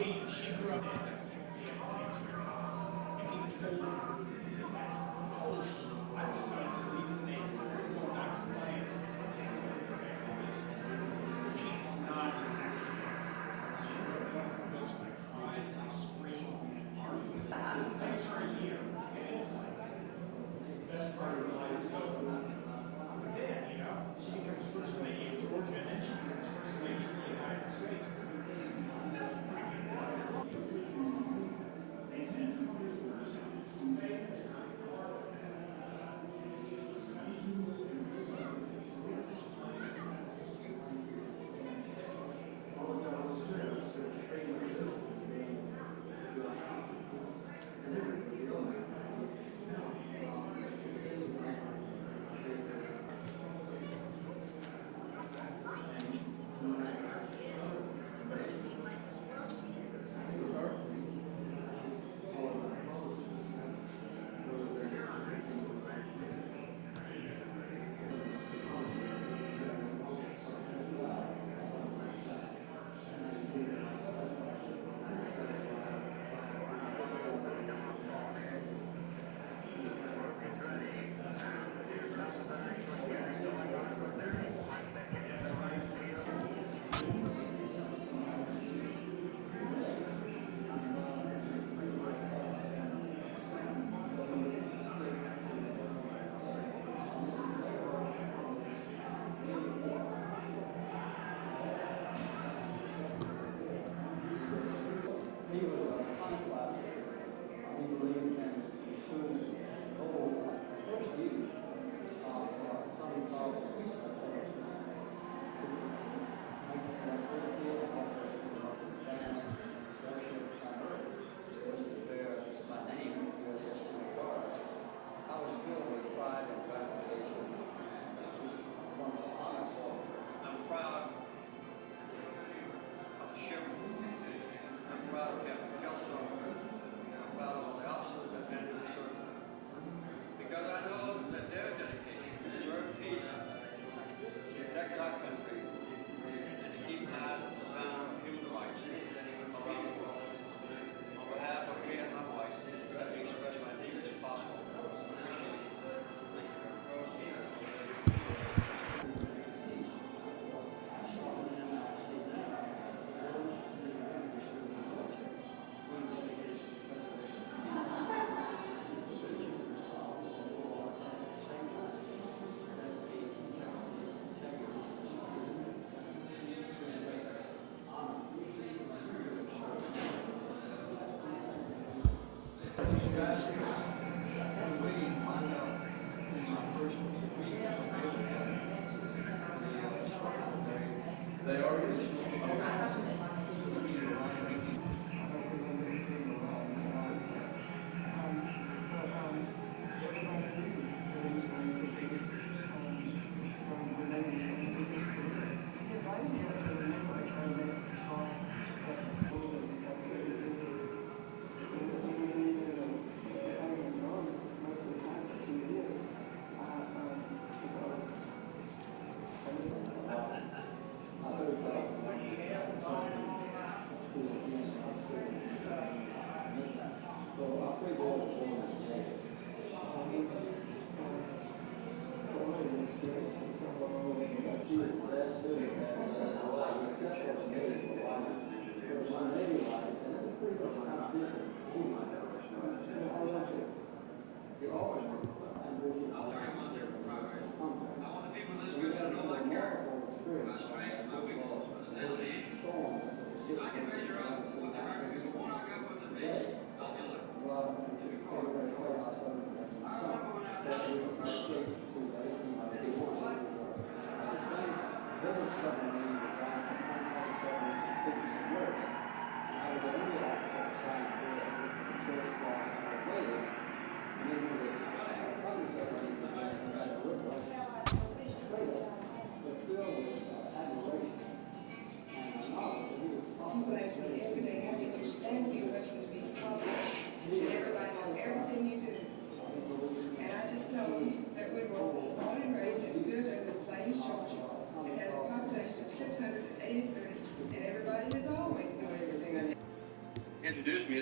She grew up in and he told I decided to leave the neighborhood, go back to Plains, she's not a happy cat. She wrote one of her books, and I cried and I screamed and argued. That's her year. Best part of her life is over. But then, she becomes first lady of Georgia, and then she becomes first lady of the United States. That's pretty good.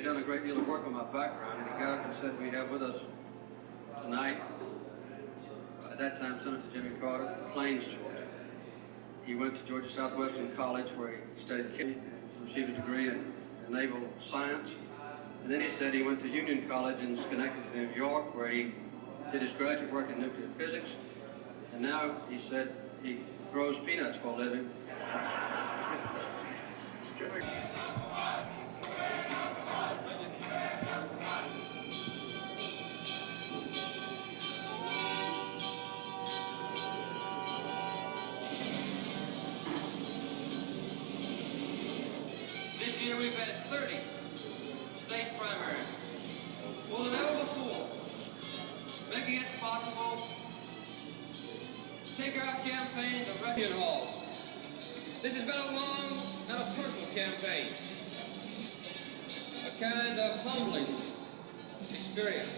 done a great deal of work on my background, and he got up and said we have with us tonight, at that time, Senator Jimmy Carter, Plains, Georgia. He went to Georgia Southwestern College, where he studied chemistry, received a degree in naval science, and then he said he went to Union College in Schenectady, New York, where he did his graduate work in nuclear physics, and now he said he grows peanuts for a living. This year we've had 30 state primaries, more than ever before, making it possible to take our campaign to Reckian Hall. This has been a long and a personal campaign, a kind of humbling experience,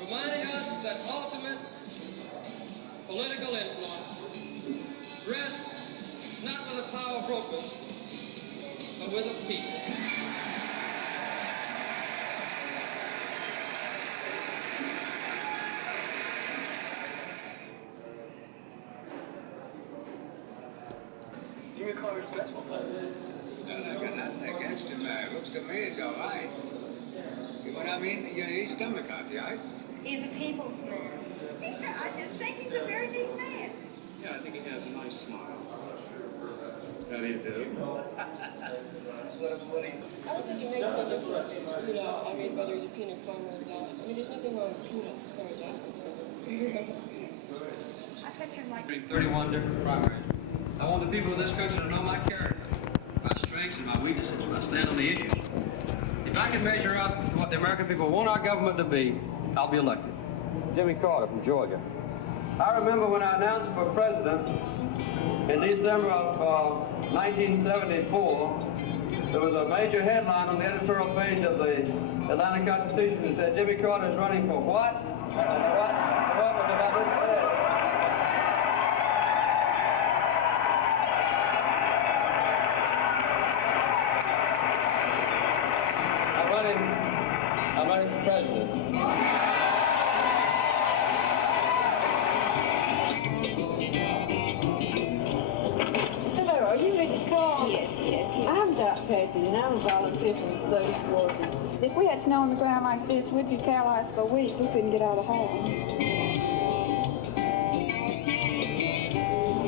reminding us that ultimate political influence rests not with the power brokers, but with the people. Jimmy Carter's baseball player. No, I got nothing against him. Looks to me he's all right. You know what I mean? He's Democrat, right? He's a people's man. I just think he's a very neat man. Yeah, I think he has a nice smile. How do you do? I don't think it makes no difference, you know, I mean, whether he's a peanut farmer or not. I mean, there's nothing wrong with peanuts as far as I'm concerned. I picture him like 31 different primaries. I want the people of this country to know my character, my strengths and my weaknesses, and I stand on the issues. If I can measure up what the American people want our government to be, I'll be elected. Jimmy Carter from Georgia. I remember when I announced for president in December of 1974, there was a major headline on the editorial page of the Atlanta Constitution that said, Jimmy Carter is running for what? What was about this head? I'm running for president. Hello, are you Mrs. Cole? Yes. I'm Doc Patsy, and I'm a volunteer from the social forces. If we had snow on the ground like this, we'd be paralyzed for a week. We couldn't get out of the house.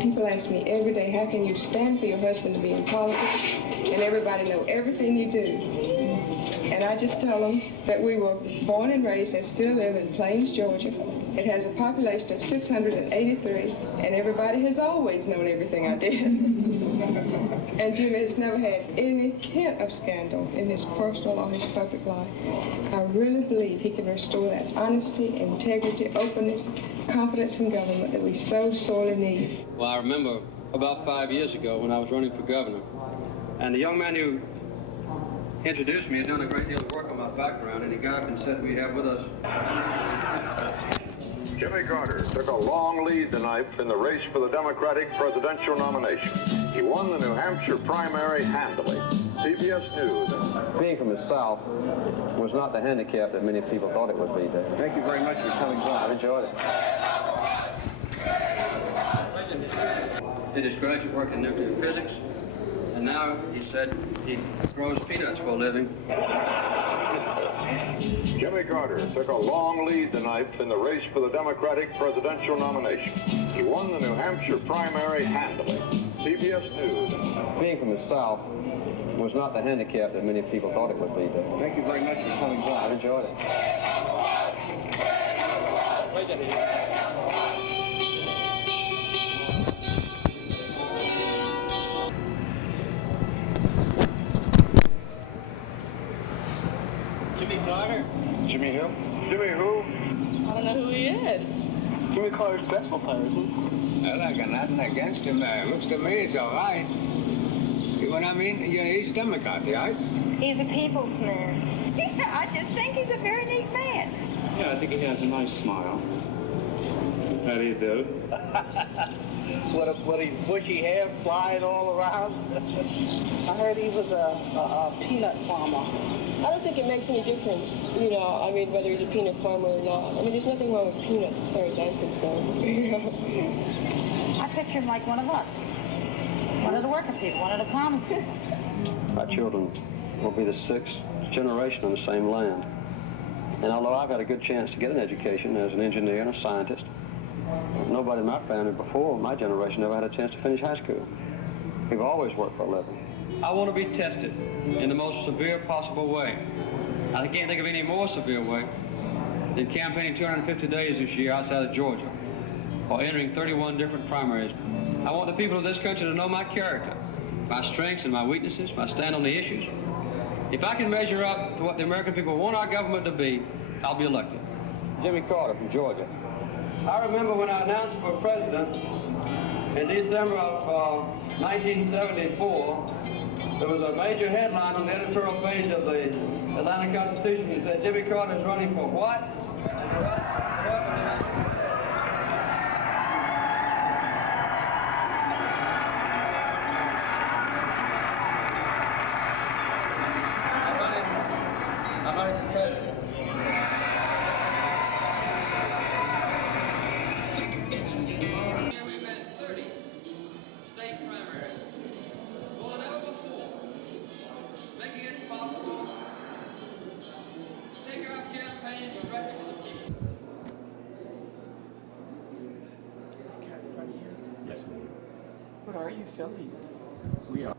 People ask me every day, how can you stand for your husband to be in politics and everybody know everything you do? And I just tell them that we were born and raised and still live in Plains, Georgia. It has a population of 683, and everybody has always known everything I did. And Jimmy has never had any hint of scandal in his personal or his public life. I really believe he can restore that honesty, integrity, openness, confidence in government that we so sorely need. Well, I remember about 5 years ago when I was running for governor, and the young man who introduced me had done a great deal of work on my background, and he got up and said we have with us. Jimmy Carter took a long lead tonight in the race for the Democratic presidential nomination. He won the New Hampshire primary handily. CBS News. Being from the South was not the handicap that many people thought it would be. Thank you very much for coming by. I've enjoyed it. Did his graduate work in nuclear physics, and now he said he grows peanuts for a living. Jimmy Carter took a long lead tonight in the race for the Democratic presidential nomination. He won the New Hampshire primary handily. CBS News. Being from the South was not the handicap that many people thought it would be. Thank you very much for coming by. I've enjoyed it. Jimmy Carter? Jimmy who? Jimmy who? I don't know who he is. Jimmy Carter's baseball player, isn't he? Well, I got nothing against him. Looks to me he's all right. You know what I mean? He's Democrat, right? he's a people's man. I just think he's a very neat man. Yeah, I think he has a nice smile. How do you do? What his bushy hair flying all around? I heard he was a peanut farmer. I don't think it makes any difference, you know, I mean, whether he's a peanut farmer or not. I mean, there's nothing wrong with peanuts as far as I'm concerned. I picture him like one of us. One of the working people, one of the common people. My children will be the sixth generation on the same land. And although I've had a good chance to get an education as an engineer and a scientist, nobody in my family before my generation ever had a chance to finish high school. We've always worked for a living. I want to be tested in the most severe possible way. I can't think of any more severe way than campaigning 250 days this year outside of Georgia, or entering 31 different primaries. I want the people of this country to know my character, my strengths and my weaknesses, my stand on the issues. If I can measure up to what the American people want our government to be, I'll be elected. Jimmy Carter from Georgia. I remember when I announced for president in December of 1974, there was a major headline on the editorial page of the Atlanta Constitution that said, Jimmy Carter is running for what? Yes, we do. What are you filming? We are.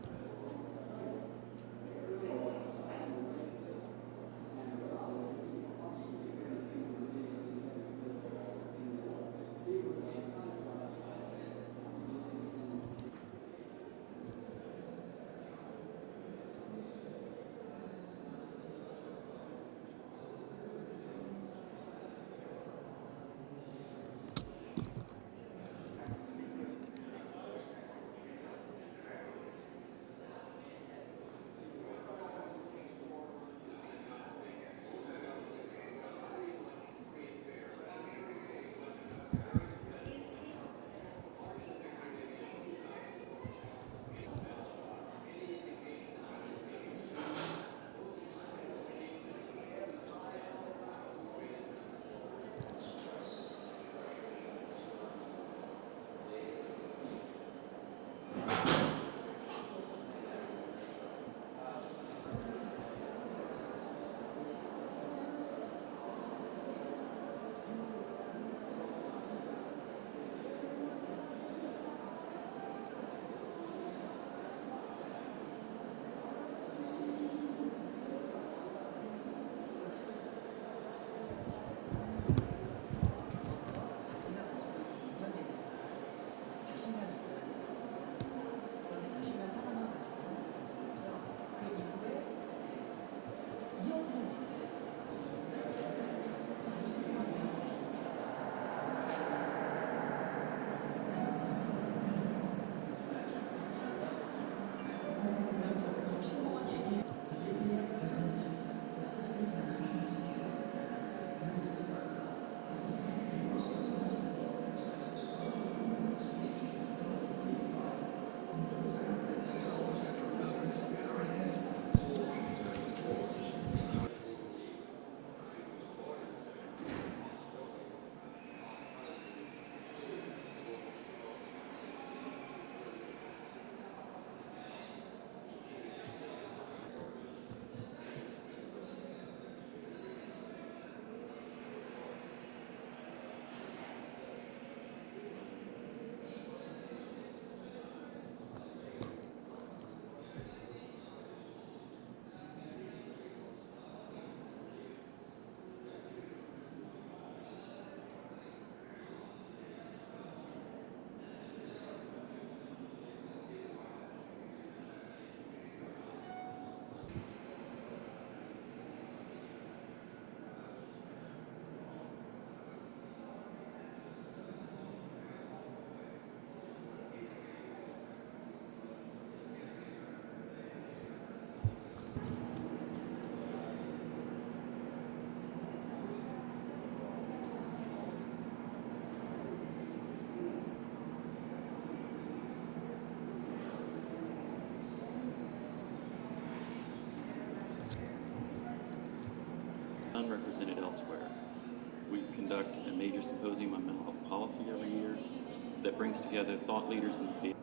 elsewhere. We conduct a major symposium on mental health policy every year that brings together thought leaders in the field.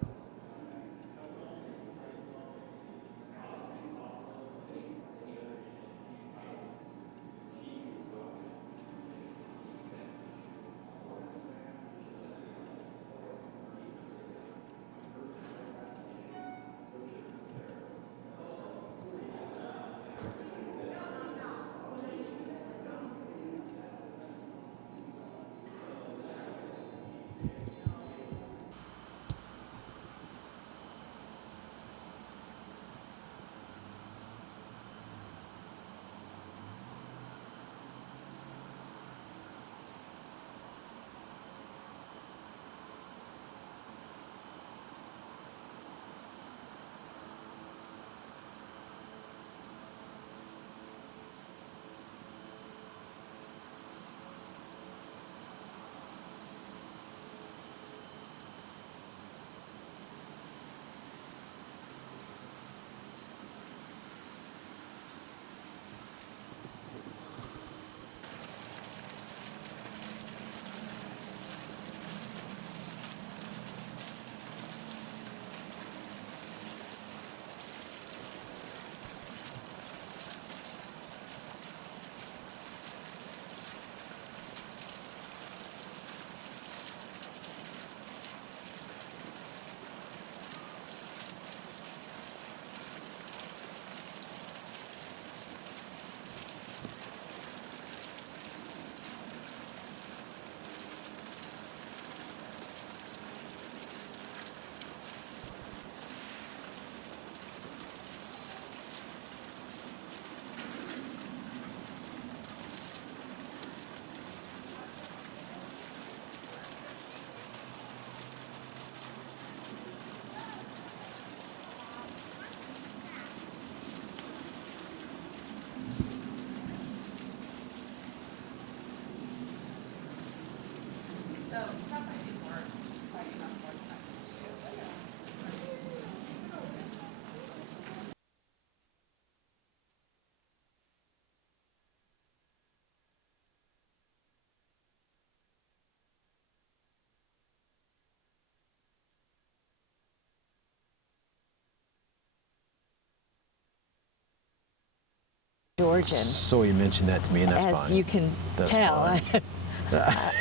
Georgian. So you mentioned that to me, and that's fine. As you can tell,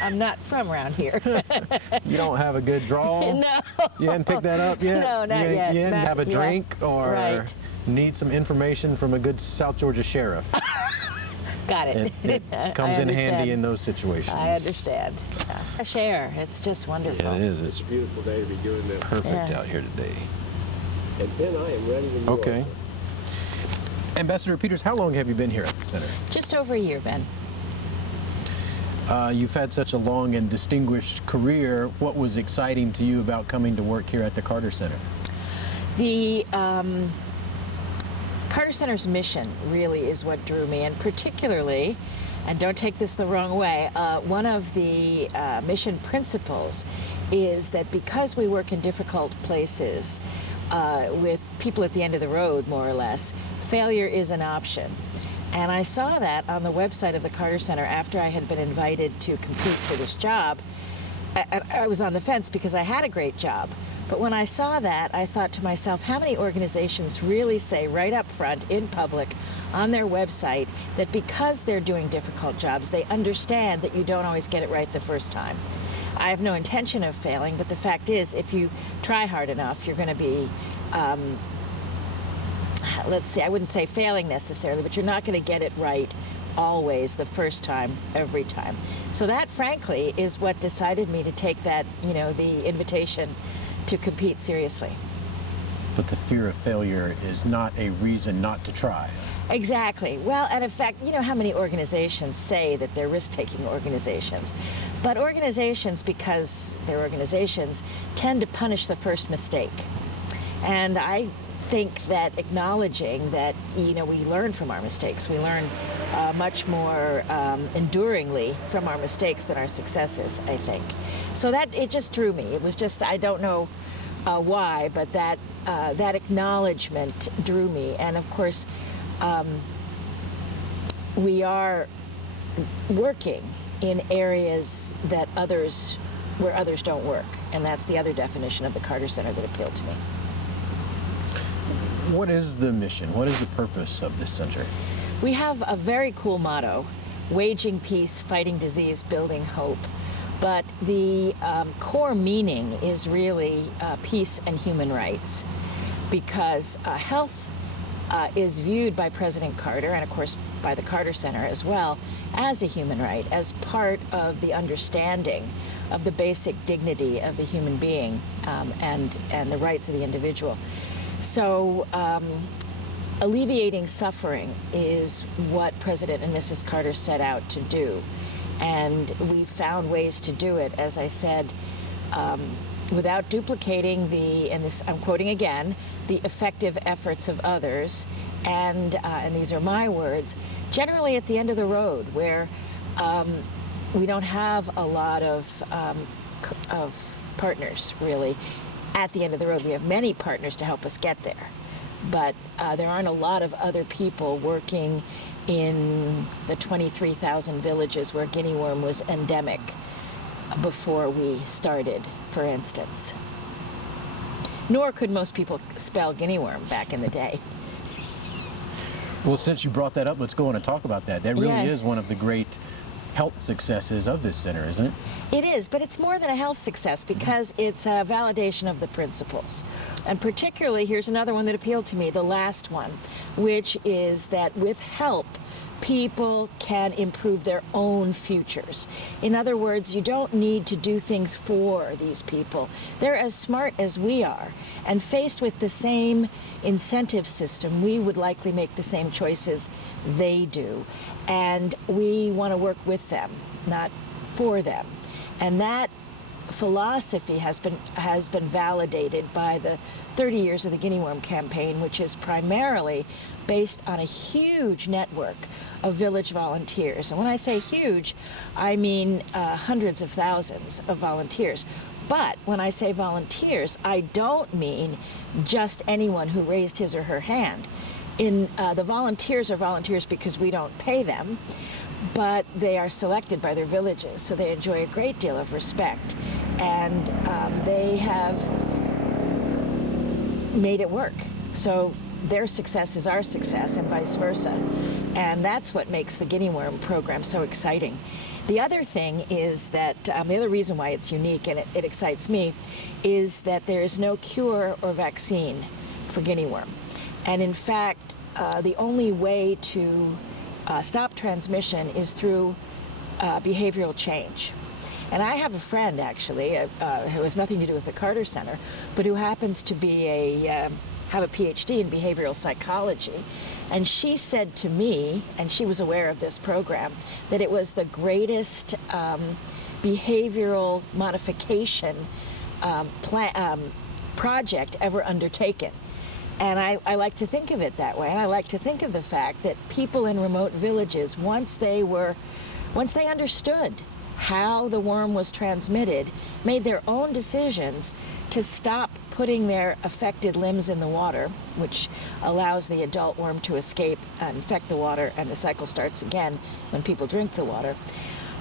I'm not from around here. You don't have a good drawl? No. You hadn't picked that up yet? No, not yet. You didn't have a drink or need some information from a good South Georgia sheriff? Got it. It comes in handy in those situations. I understand. Yeah. Fresh air. It's just wonderful. It is. It's a beautiful day to be doing this. Perfect out here today. And Ben, I am ready when you Okay. are. Ambassador Peters, how long have you been here at the center? Just over a year, Ben. You've had such a long and distinguished career. What was exciting to you about coming to work here at the Carter Center? The Carter Center's mission really is what drew me, and particularly, and don't take this the wrong way, one of the mission principles is that because we work in difficult places with people at the end of the road, more or less, failure is an option. And I saw that on the website of the Carter Center after I had been invited to compete for this job. I was on the fence because I had a great job. But when I saw that, I thought to myself, how many organizations really say right up front, in public, on their website, that because they're doing difficult jobs, they understand that you don't always get it right the first time. I have no intention of failing, but the fact is, if you try hard enough, you're going to be, let's see, I wouldn't say failing necessarily, but you're not going to get it right always the first time, every time. So that, frankly, is what decided me to take that, the invitation to compete seriously. But the fear of failure is not a reason not to try. Exactly. Well, and in fact, you know how many organizations say that they're risk-taking organizations. But organizations, because they're organizations, tend to punish the first mistake. And I think that acknowledging that, we learn from our mistakes. We learn much more enduringly from our mistakes than our successes, I think. So that, it just drew me. It was just, I don't know why, but that acknowledgement drew me. And of course, we are working in areas that where others don't work. And that's the other definition of the Carter Center that appealed to me. What is the mission? What is the purpose of this center? We have a very cool motto: waging peace, fighting disease, building hope. But the core meaning is really peace and human rights, because health is viewed by President Carter, and of course by the Carter Center as well, as a human right, as part of the understanding of the basic dignity of the human being and the rights of the individual. So alleviating suffering is what President and Mrs. Carter set out to do. And we found ways to do it, as I said, without duplicating and this I'm quoting again, the effective efforts of others, and these are my words, generally at the end of the road, where we don't have a lot of partners, really, at the end of the road. We have many partners to help us get there, but there aren't a lot of other people working in the 23,000 villages where guinea worm was endemic before we started, for instance. Nor could most people spell guinea worm back in the day. Well, since you brought that up, let's go on and talk about that. That really is one of the great health successes of this center, isn't it? It is, but it's more than a health success, because it's a validation of the principles. And particularly, here's another one that appealed to me, the last one, which is that with help, people can improve their own futures. In other words, you don't need to do things for these people. They're as smart as we are, and faced with the same incentive system, we would likely make the same choices they do. And we want to work with them, not for them. And that philosophy has been validated by the 30 years of the Guinea Worm Campaign, which is primarily based on a huge network of village volunteers. And when I say huge, I mean hundreds of thousands of volunteers. But when I say volunteers, I don't mean just anyone who raised his or her hand. The volunteers are volunteers because we don't pay them, but they are selected by their villages, so they enjoy a great deal of respect. And they have made it work. So their success is our success, and vice versa. And that's what makes the Guinea Worm program so exciting. The other thing is that, the other reason why it's unique and it excites me, is that there is no cure or vaccine for guinea worm. And in fact, the only way to stop transmission is through behavioral change. And I have a friend, actually, who has nothing to do with the Carter Center, but who happens to be have a PhD in behavioral psychology. And she said to me, and she was aware of this program, that it was the greatest behavioral modification project ever undertaken. And I like to think of it that way. And I like to think of the fact that people in remote villages, once they understood how the worm was transmitted, made their own decisions to stop putting their affected limbs in the water, which allows the adult worm to escape and infect the water, and the cycle starts again when people drink the water.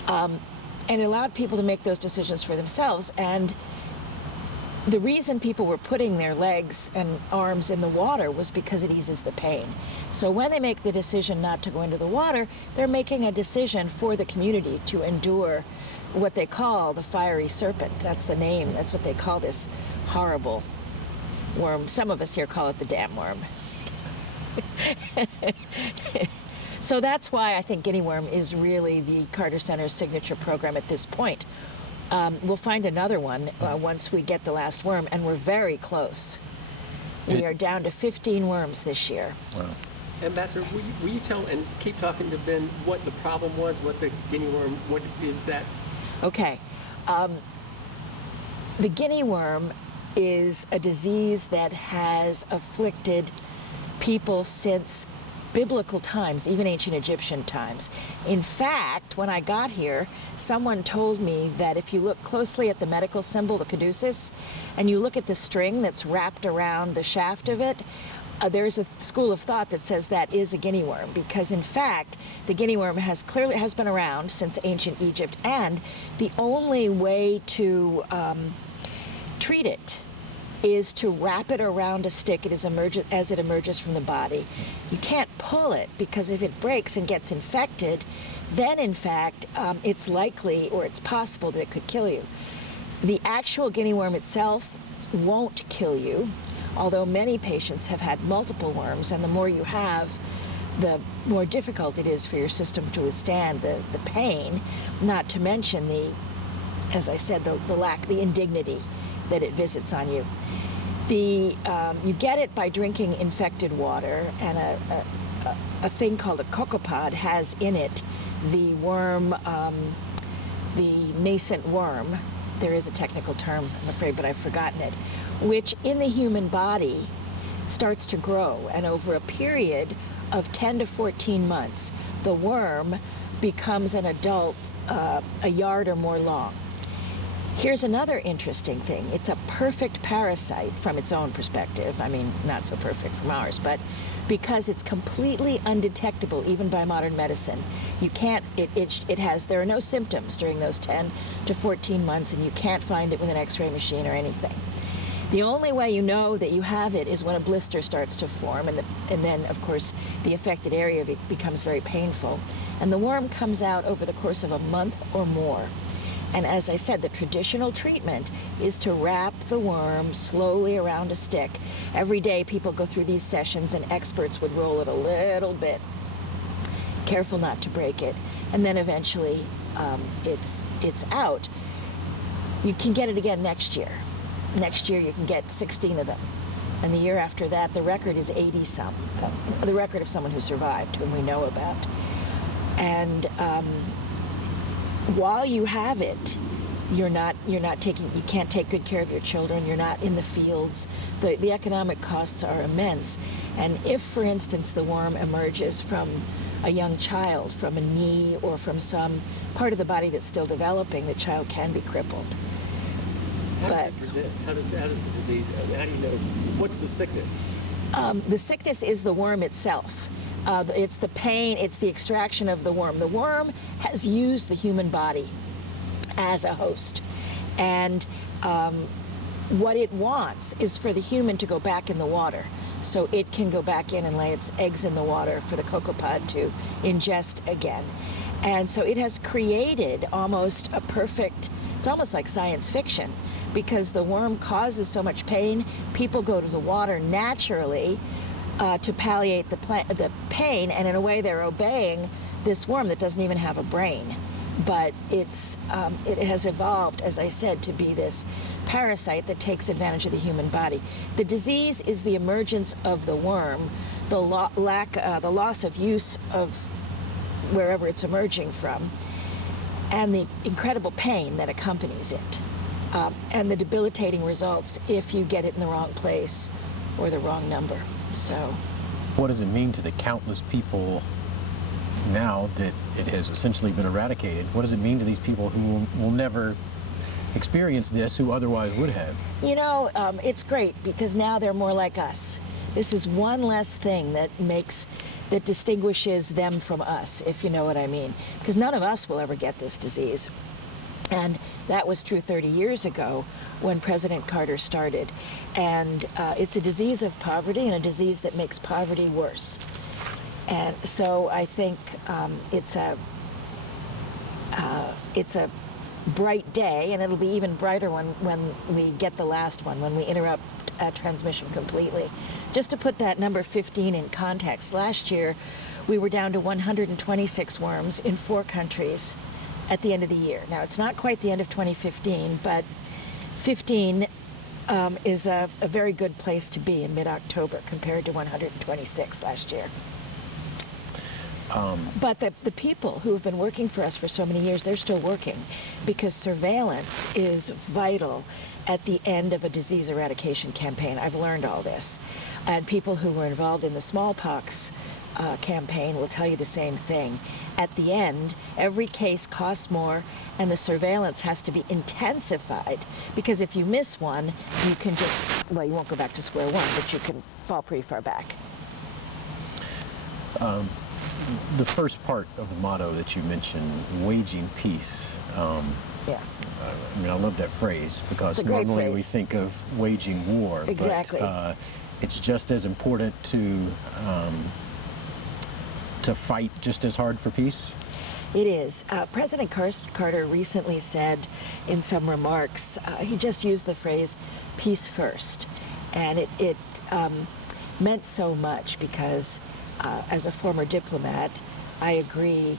And it allowed people to make those decisions for themselves. And the reason people were putting their legs and arms in the water was because it eases the pain. So when they make the decision not to go into the water, they're making a decision for the community to endure what they call the fiery serpent. That's the name. That's what they call this horrible worm. Some of us here call it the damn worm. So that's why I think guinea worm is really the Carter Center's signature program at this point. We'll find another one once we get the last worm, and we're very close. We are down to 15 worms this year. Wow. Ambassador, will you tell and keep talking to Ben what the problem was, what the guinea worm, what is that? Okay. The guinea worm is a disease that has afflicted people since biblical times, even ancient Egyptian times. In fact, when I got here, someone told me that if you look closely at the medical symbol, the caduceus, and you look at the string that's wrapped around the shaft of it, there's a school of thought that says that is a guinea worm, because in fact the guinea worm has been around since ancient Egypt, and the only way to treat it is to wrap it around a stick as it emerges from the body. You can't pull it, because if it breaks and gets infected, then in fact it's likely, or it's possible, that it could kill you. The actual guinea worm itself won't kill you, although many patients have had multiple worms, and the more you have, the more difficult it is for your system to withstand the pain, not to mention as I said, the indignity that it visits on you. You get it by drinking infected water, and a thing called a cocopod has in it the worm, the nascent worm. There is a technical term, I'm afraid, but I've forgotten it, which in the human body starts to grow, and over a period of 10 to 14 months, the worm becomes an adult a yard or more long. Here's another interesting thing. It's a perfect parasite from its own perspective. I mean, not so perfect from ours, but because it's completely undetectable even by modern medicine. You can't, there are no symptoms during those 10 to 14 months, and you can't find it with an X-ray machine or anything. The only way you know that you have it is when a blister starts to form, and then, of course, the affected area becomes very painful. And the worm comes out over the course of a month or more. And as I said, the traditional treatment is to wrap the worm slowly around a stick. Every day people go through these sessions, and experts would roll it a little bit, careful not to break it. And then eventually it's out. You can get it again next year. Next year you can get 16 of them. And the year after that, the record is 80-some. The record of someone who survived, whom we know about. And while you have it, you can't take good care of your children. You're not in the fields. The economic costs are immense. And if, for instance, the worm emerges from a young child, from a knee or from some part of the body that's still developing, the child can be crippled. How does the disease, how do you know, what's the sickness? The sickness is the worm itself. It's the pain, it's the extraction of the worm. The worm has used the human body as a host. And what it wants is for the human to go back in the water, so it can go back in and lay its eggs in the water for the cocopod to ingest again. And so it has created almost a perfect, it's almost like science fiction, because the worm causes so much pain. People go to the water naturally to palliate the pain, and in a way they're obeying this worm that doesn't even have a brain. But it has evolved, as I said, to be this parasite that takes advantage of the human body. The disease is the emergence of the worm, the loss of use of wherever it's emerging from, and the incredible pain that accompanies it, and the debilitating results if you get it in the wrong place or the wrong number. So, what does it mean to the countless people now that it has essentially been eradicated? What does it mean to these people who will never experience this, who otherwise would have? You know, it's great, because now they're more like us. This is one less thing that distinguishes them from us, if you know what I mean. Because none of us will ever get this disease. And that was true 30 years ago when President Carter started. And it's a disease of poverty, and a disease that makes poverty worse. And so I think it's a bright day, and it'll be even brighter when we get the last one, when we interrupt transmission completely. Just to put that number 15 in context, last year we were down to 126 worms in 4 countries at the end of the year. Now, it's not quite the end of 2015, but 15 is a very good place to be in mid-October compared to 126 last year. But the people who have been working for us for so many years, they're still working, because surveillance is vital at the end of a disease eradication campaign. I've learned all this. And people who were involved in the smallpox campaign will tell you the same thing. At the end, every case costs more, and the surveillance has to be intensified, because if you miss one, you can just well, you won't go back to square one, but you can fall pretty far back. The first part of the motto that you mentioned, waging peace. Yeah. I mean, I love that phrase because It's a great normally phrase. we think of waging war. Exactly. But it's just as important to fight just as hard for peace. It is. President Carter recently said in some remarks, he just used the phrase peace first. And it meant so much because as a former diplomat, I agree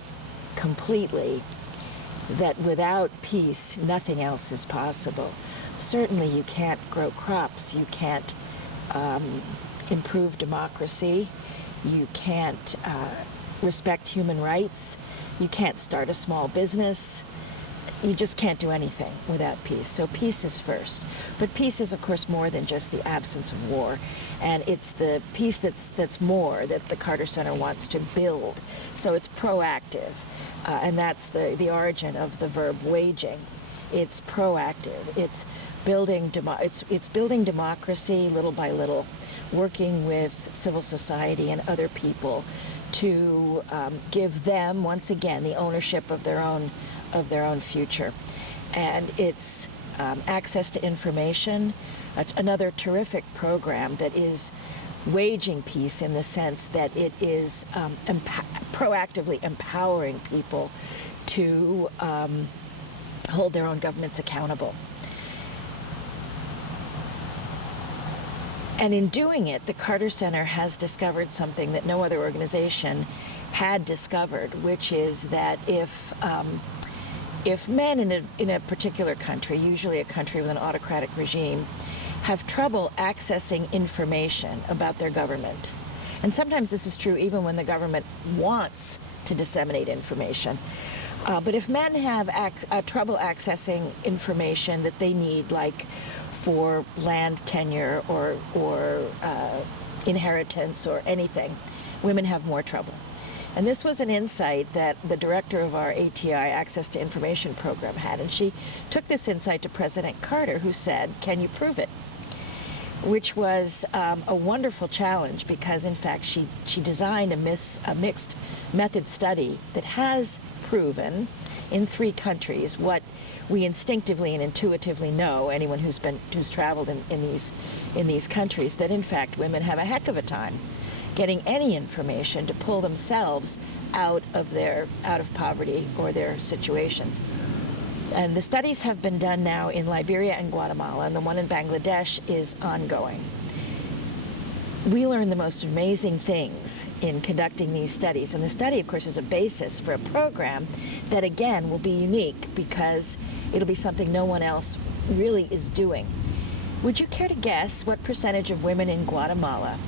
completely that without peace, nothing else is possible. Certainly you can't grow crops, you can't improve democracy, you can't respect human rights, you can't start a small business, you just can't do anything without peace. So peace is first. But peace is, of course, more than just the absence of war. And it's the peace that's more that the Carter Center wants to build. So it's proactive. And that's the origin of the verb waging. It's proactive. It's building democracy little by little, working with civil society and other people to give them, once again, the ownership of their own future. And it's access to information, another terrific program that is waging peace in the sense that it is proactively empowering people to hold their own governments accountable. And in doing it, the Carter Center has discovered something that no other organization had discovered, which is that if men in a particular country, usually a country with an autocratic regime, have trouble accessing information about their government, and sometimes this is true even when the government wants to disseminate information, but if men have trouble accessing information that they need, like for land tenure or inheritance or anything, women have more trouble. And this was an insight that the director of our ATI, Access to Information program, had. And she took this insight to President Carter, who said, "Can you prove it?" Which was a wonderful challenge because, in fact, she designed a mixed method study that has proven in 3 countries what we instinctively and intuitively know, anyone who's traveled in these countries, that in fact women have a heck of a time getting any information to pull themselves out of poverty or their situations. And the studies have been done now in Liberia and Guatemala, and the one in Bangladesh is ongoing. We learn the most amazing things in conducting these studies, and the study, of course, is a basis for a program that, again, will be unique because it'll be something no one else really is doing. Would you care to guess what percentage of women in Guatemala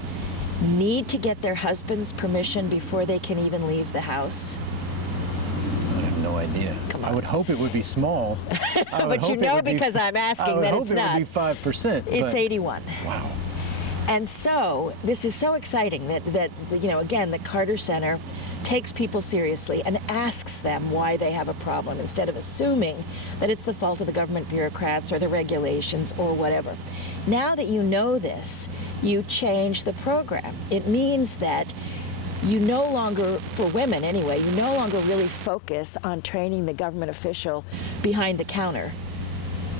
need to get their husband's permission before they can even leave the house? I have no idea. Come on. I would hope it would be small. But you know, because I'm asking that it's not. I would hope it would be 5%. It's 81. Wow. And so this is so exciting that again, the Carter Center takes people seriously and asks them why they have a problem instead of assuming that it's the fault of the government bureaucrats or the regulations or whatever. Now that you know this, you change the program. It means that you no longer, for women anyway, you no longer really focus on training the government official behind the counter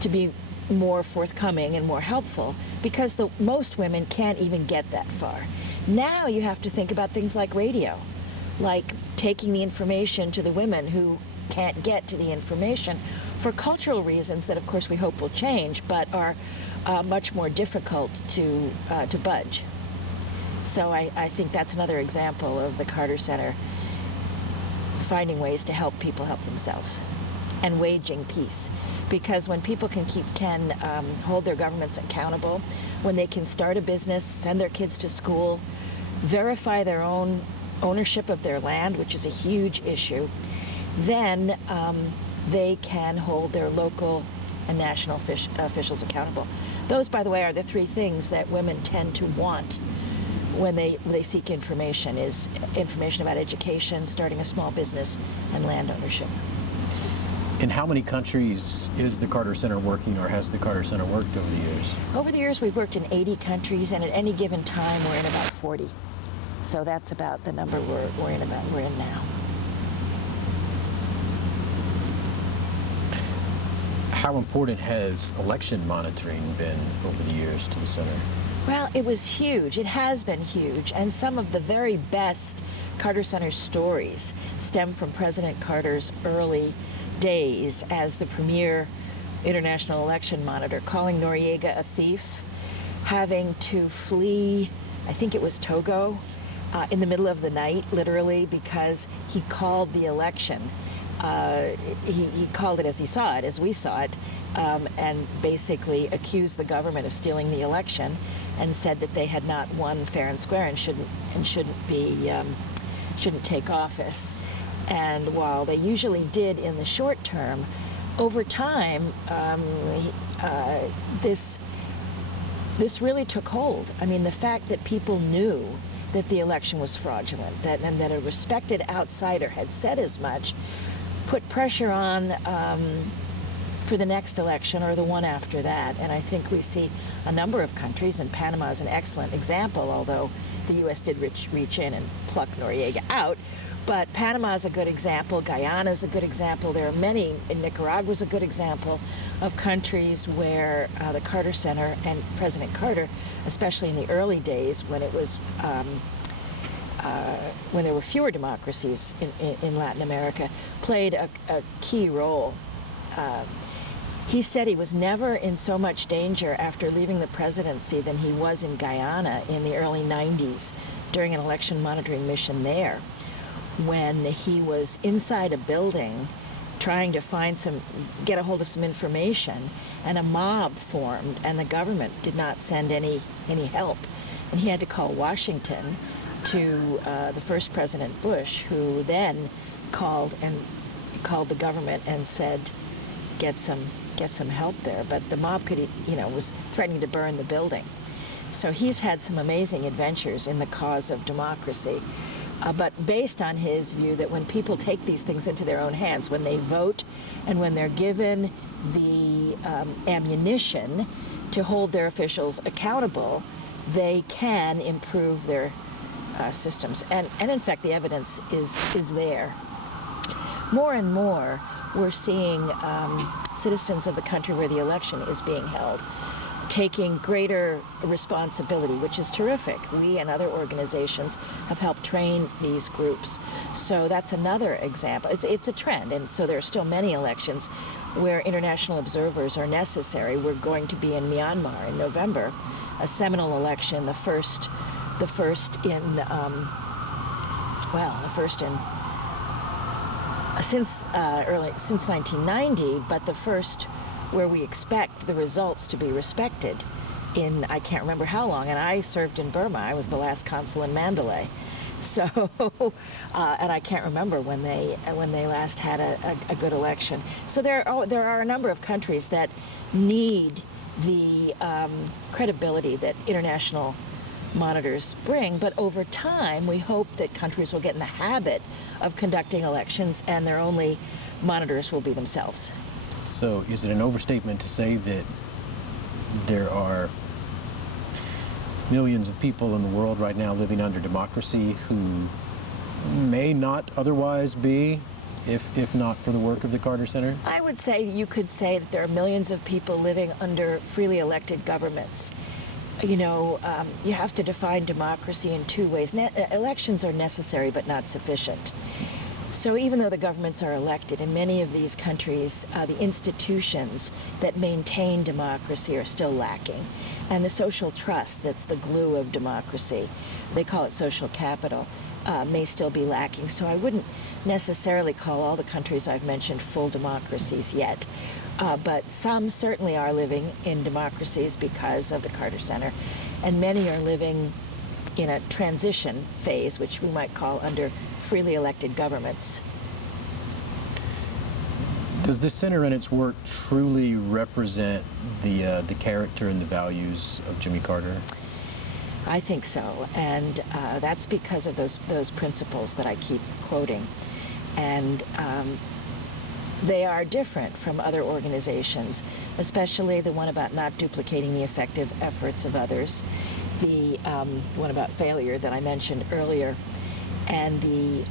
to be more forthcoming and more helpful, because most women can't even get that far. Now you have to think about things like radio, like taking the information to the women who can't get to the information for cultural reasons that, of course, we hope will change, but are much more difficult to budge. So I think that's another example of the Carter Center finding ways to help people help themselves and waging peace. Because when people can hold their governments accountable, when they can start a business, send their kids to school, verify their own ownership of their land, which is a huge issue, then they can hold their local and national officials accountable. Those, by the way, are the 3 things that women tend to want when they seek information, is information about education, starting a small business, and land ownership. In how many countries is the Carter Center working, or has the Carter Center worked over the years? Over the years, we've worked in 80 countries, and at any given time, we're in about 40. So that's about the number we're in now. How important has election monitoring been over the years to the center? Well, it was huge. It has been huge. And some of the very best Carter Center stories stem from President Carter's early days as the premier international election monitor, calling Noriega a thief, having to flee, I think it was Togo, in the middle of the night, literally, because he called the election. He called it as he saw it, as we saw it, and basically accused the government of stealing the election, and said that they had not won fair and square and shouldn't take office. And while they usually did in the short term, over time, this really took hold. I mean, the fact that people knew that the election was fraudulent, and that a respected outsider had said as much, put pressure on for the next election or the one after that. And I think we see a number of countries, and Panama is an excellent example, although the U.S. did reach in and pluck Noriega out. But Panama is a good example. Guyana is a good example. There are many. Nicaragua is a good example of countries where the Carter Center and President Carter, especially in the early days when it was when there were fewer democracies in Latin America, played a key role. He said he was never in so much danger after leaving the presidency than he was in Guyana in the early 90s during an election monitoring mission there, when he was inside a building trying to get a hold of some information, and a mob formed, and the government did not send any help. And he had to call Washington to the first President Bush, who then called the government and said, get some help there. But the mob was threatening to burn the building. So he's had some amazing adventures in the cause of democracy. But based on his view that when people take these things into their own hands, when they vote and when they're given the ammunition to hold their officials accountable, they can improve their systems. And in fact, the evidence is there. More and more, we're seeing citizens of the country where the election is being held taking greater responsibility, which is terrific. We and other organizations have helped train these groups. So that's another example. It's a trend, and so there are still many elections where international observers are necessary. We're going to be in Myanmar in November, a seminal election, the first since 1990, but the first where we expect the results to be respected in, I can't remember how long, and I served in Burma. I was the last consul in Mandalay. So, and I can't remember when they last had a good election. So there are a number of countries that need the credibility that international monitors bring, but over time we hope that countries will get in the habit of conducting elections and their only monitors will be themselves. So is it an overstatement to say that there are millions of people in the world right now living under democracy who may not otherwise be if not for the work of the Carter Center? I would say you could say that there are millions of people living under freely elected governments. You know, you have to define democracy in two ways. Elections are necessary but not sufficient. So even though the governments are elected, in many of these countries, the institutions that maintain democracy are still lacking. And the social trust that's the glue of democracy, they call it social capital, may still be lacking. So I wouldn't necessarily call all the countries I've mentioned full democracies yet. But some certainly are living in democracies because of the Carter Center. And many are living in a transition phase, which we might call under freely elected governments. Does the center and its work truly represent the character and the values of Jimmy Carter? I think so, and that's because of those principles that I keep quoting. And they are different from other organizations, especially the one about not duplicating the effective efforts of others, the one about failure that I mentioned earlier, and the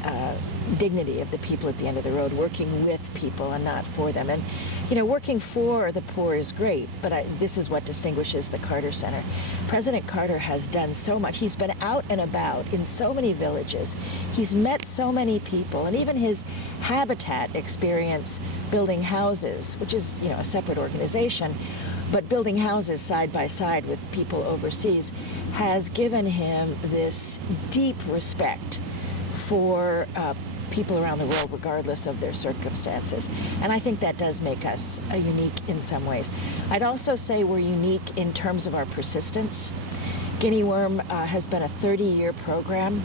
dignity of the people at the end of the road, working with people and not for them. And, you know, working for the poor is great, but this is what distinguishes the Carter Center. President Carter has done so much. He's been out and about in so many villages. He's met so many people, and even his Habitat experience building houses, which is, you know, a separate organization, but building houses side by side with people overseas has given him this deep respect for people around the world, regardless of their circumstances. And I think that does make us unique in some ways. I'd also say we're unique in terms of our persistence. Guinea Worm has been a 30-year program,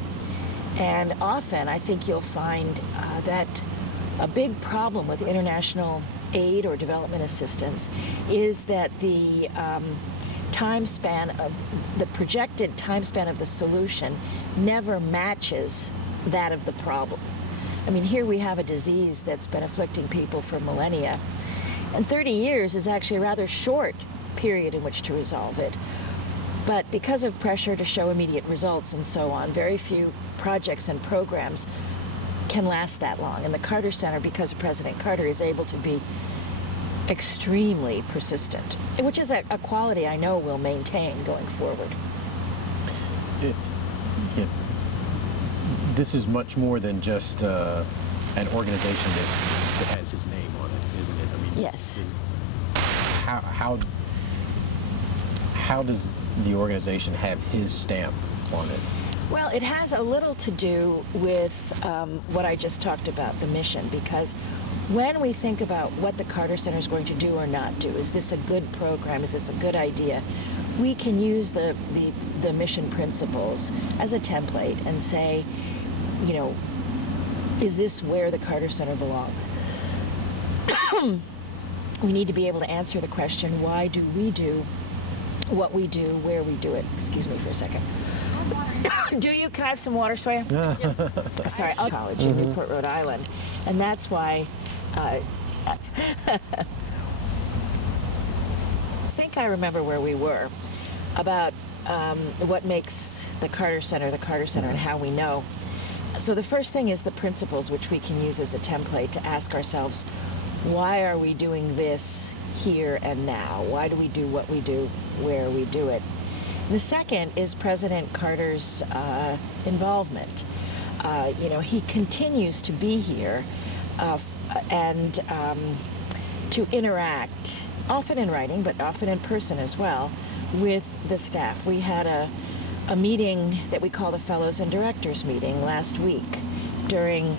and often I think you'll find that a big problem with international aid or development assistance is that the projected time span of the solution never matches that of the problem. I mean, here we have a disease that's been afflicting people for millennia, and 30 years is actually a rather short period in which to resolve it. But because of pressure to show immediate results and so on, very few projects and programs can last that long. And the Carter Center, because of President Carter, is able to be extremely persistent, which is a quality I know we'll maintain going forward. This is much more than just an organization that has his name on it, isn't it? I mean, yes. How does the organization have his stamp on it? Well, it has a little to do with what I just talked about, the mission, because when we think about what the Carter Center is going to do or not do, is this a good program, is this a good idea, we can use the mission principles as a template and say, you know, is this where the Carter Center belongs? We need to be able to answer the question, why do we do what we do, where we do it? Excuse me for a second. Do you? Can I have some water, Sawyer? Sorry, I'll college in Newport, Rhode Island. And that's why I think I remember where we were about what makes the Carter Center and how we know. So the first thing is the principles, which we can use as a template to ask ourselves, why are we doing this here and now? Why do we do what we do, where we do it? The second is President Carter's involvement. You know, he continues to be here and to interact, often in writing, but often in person as well, with the staff. We had a meeting that we call the Fellows and Directors meeting last week during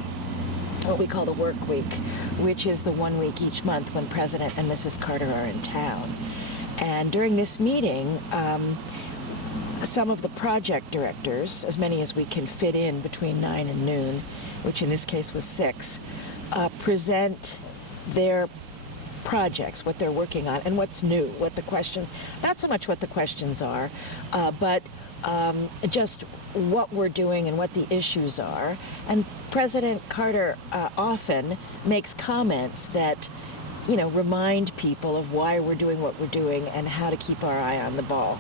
what we call the work week, which is the 1 week each month when President and Mrs. Carter are in town. And during this meeting, some of the project directors, as many as we can fit in between 9 and noon, which in this case was 6, present their projects, what they're working on, and what's new, what the question, not so much what the questions are, but just what we're doing and what the issues are. And President Carter often makes comments that, you know, remind people of why we're doing what we're doing and how to keep our eye on the ball.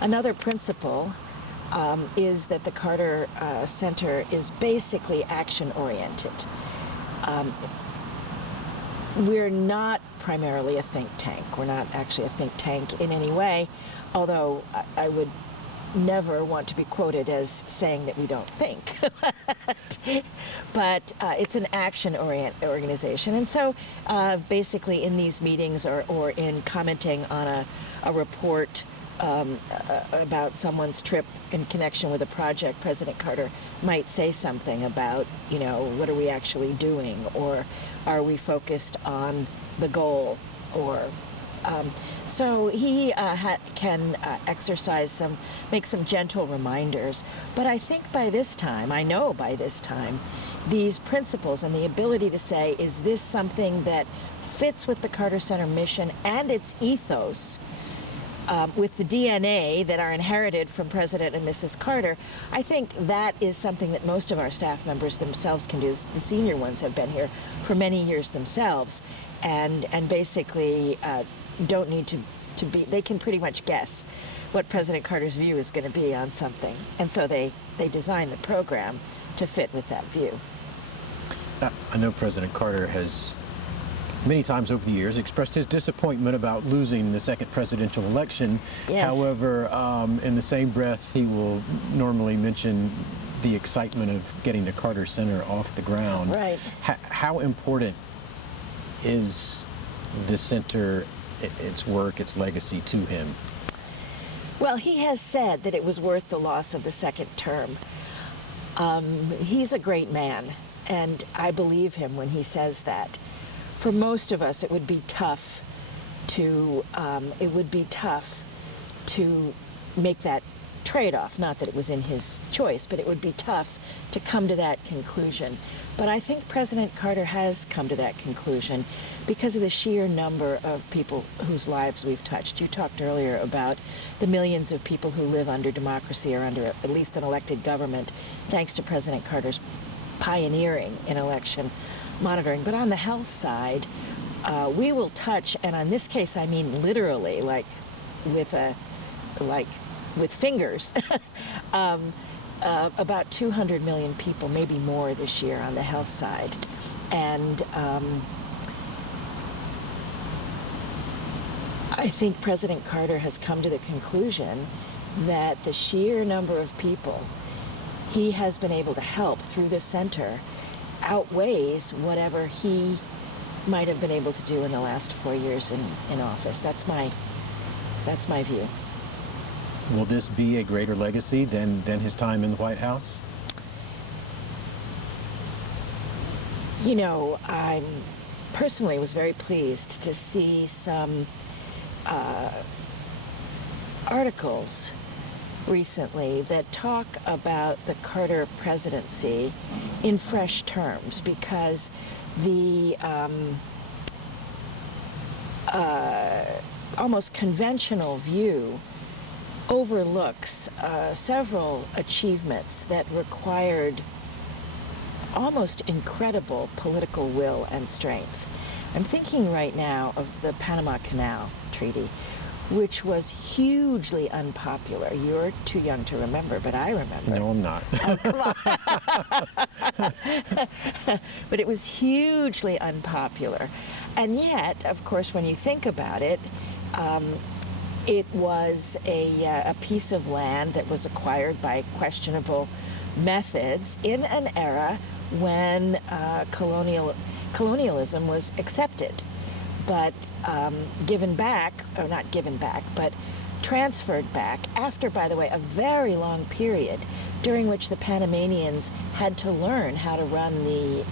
Another principle is that the Carter Center is basically action-oriented. We're not primarily a think tank. We're not actually a think tank in any way, although I would never want to be quoted as saying that we don't think. But it's an action-oriented organization. And so basically in these meetings or in commenting on a report about someone's trip in connection with a project, President Carter might say something about, you know, what are we actually doing, or are we focused on the goal, or so he can exercise make some gentle reminders. But I think by this time, I know by this time, these principles and the ability to say, is this something that fits with the Carter Center mission and its ethos, with the DNA that are inherited from President and Mrs. Carter, I think that is something that most of our staff members themselves can do. The senior ones have been here for many years themselves, and basically don't need to be. They can pretty much guess what President Carter's view is going to be on something, and so they design the program to fit with that view. I know President Carter has many times over the years expressed his disappointment about losing the second presidential election. Yes. However, in the same breath, he will normally mention the excitement of getting the Carter Center off the ground. Right. How important is the center, its work, its legacy to him? Well, he has said that it was worth the loss of the second term. He's a great man, and I believe him when he says that. For most of us, it would be tough to make that trade-off. Not that it was in his choice, but it would be tough to come to that conclusion. But I think President Carter has come to that conclusion because of the sheer number of people whose lives we've touched. You talked earlier about the millions of people who live under democracy or under at least an elected government, thanks to President Carter's pioneering in election monitoring. But on the health side, we will touch, and in this case I mean literally, like with fingers, about 200 million people, maybe more this year on the health side. And I think President Carter has come to the conclusion that the sheer number of people he has been able to help through the center outweighs whatever he might have been able to do in the last 4 years in office. That's my view. Will this be a greater legacy than his time in the White House? You know, I personally was very pleased to see some articles recently that talk about the Carter presidency in fresh terms, because the almost conventional view overlooks several achievements that required almost incredible political will and strength. I'm thinking right now of the Panama Canal Treaty, which was hugely unpopular. You're too young to remember, but I remember. No, I'm not. Oh, come on. But it was hugely unpopular. And yet, of course, when you think about it, it was a piece of land that was acquired by questionable methods in an era when colonialism was accepted, but given back, or not given back, but transferred back after, by the way, a very long period during which the Panamanians had to learn how to run the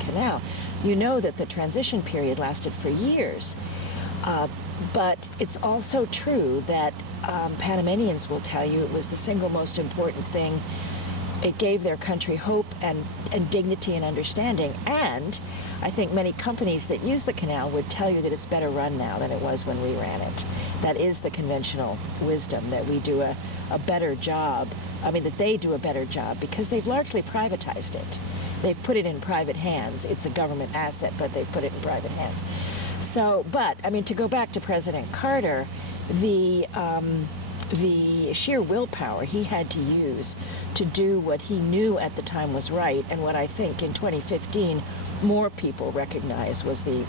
canal. You know that the transition period lasted for years. But it's also true that Panamanians will tell you it was the single most important thing. It gave their country hope and dignity and understanding. And I think many companies that use the canal would tell you that it's better run now than it was when we ran it. That is the conventional wisdom, that we do a better job. I mean, that they do a better job because they've largely privatized it. They've put it in private hands. It's a government asset, but they've put it in private hands. So, but, I mean, to go back to President Carter, the sheer willpower he had to use to do what he knew at the time was right, and what I think in 2015 more people recognize was the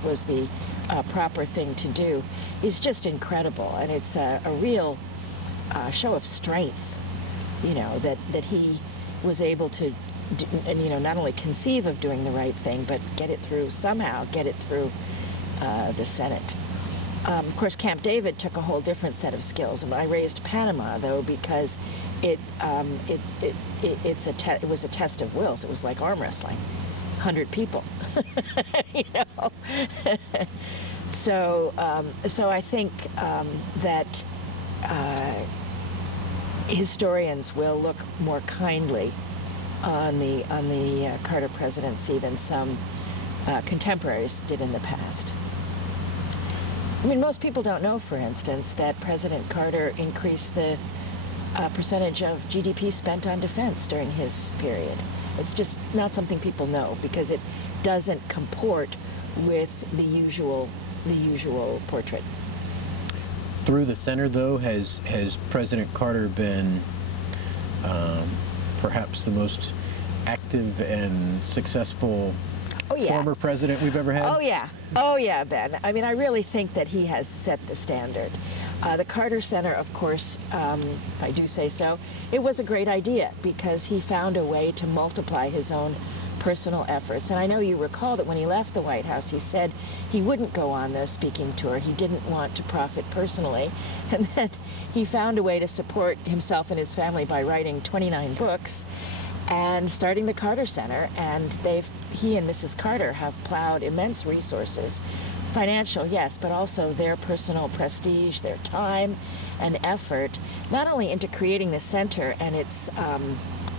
proper thing to do, is just incredible. And it's a real show of strength, you know, that he was able to do, and, you know, not only conceive of doing the right thing, but get it through the Senate. Of course, Camp David took a whole different set of skills. And I raised Panama, though, because it was a test of wills. It was like arm wrestling, 100 people, you know. So I think that historians will look more kindly on the Carter presidency than some contemporaries did in the past. I mean, most people don't know, for instance, that President Carter increased the percentage of GDP spent on defense during his period. It's just not something people know because it doesn't comport with the usual portrait. Through the center, though, has President Carter been perhaps the most active and successful former president we've ever had? Oh yeah, Ben. I mean, I really think that he has set the standard. The Carter Center, of course, if I do say so, it was a great idea because he found a way to multiply his own personal efforts. And I know you recall that when he left the White House, he said he wouldn't go on the speaking tour. He didn't want to profit personally. And then he found a way to support himself and his family by writing 29 books and starting the Carter Center. And he and Mrs. Carter have plowed immense resources, financial, yes, but also their personal prestige, their time and effort, not only into creating the center and its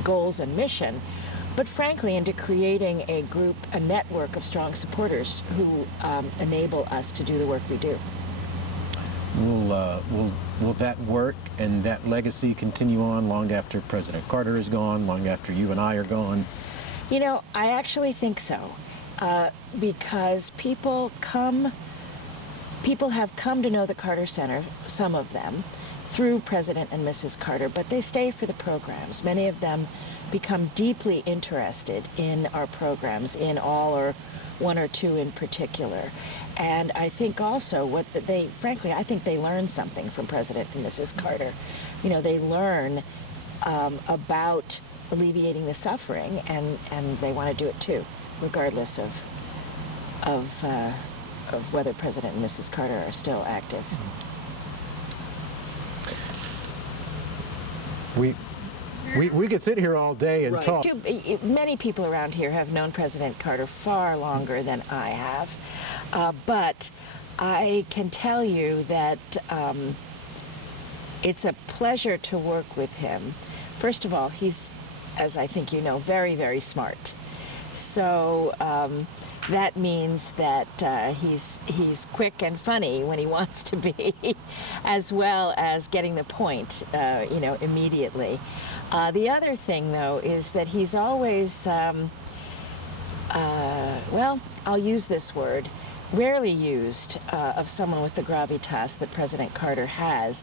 goals and mission, but frankly into creating a group, a network of strong supporters who enable us to do the work we do. Will that work and that legacy continue on long after President Carter is gone, long after you and I are gone? You know, I actually think so, because people have come to know the Carter Center, some of them, through President and Mrs. Carter, but they stay for the programs. Many of them become deeply interested in our programs, in all or one or two in particular. And I think also frankly, I think they learn something from President and Mrs. Carter. You know, they learn about alleviating the suffering, and they want to do it too, regardless of whether President and Mrs. Carter are still active. We could sit here all day and talk. Many people around here have known President Carter far longer than I have, but I can tell you that it's a pleasure to work with him. First of all, he's, as I think you know, very, very smart. So that means that he's quick and funny when he wants to be, as well as getting the point, you know, immediately. The other thing, though, is that he's always, well, I'll use this word, rarely used of someone with the gravitas that President Carter has.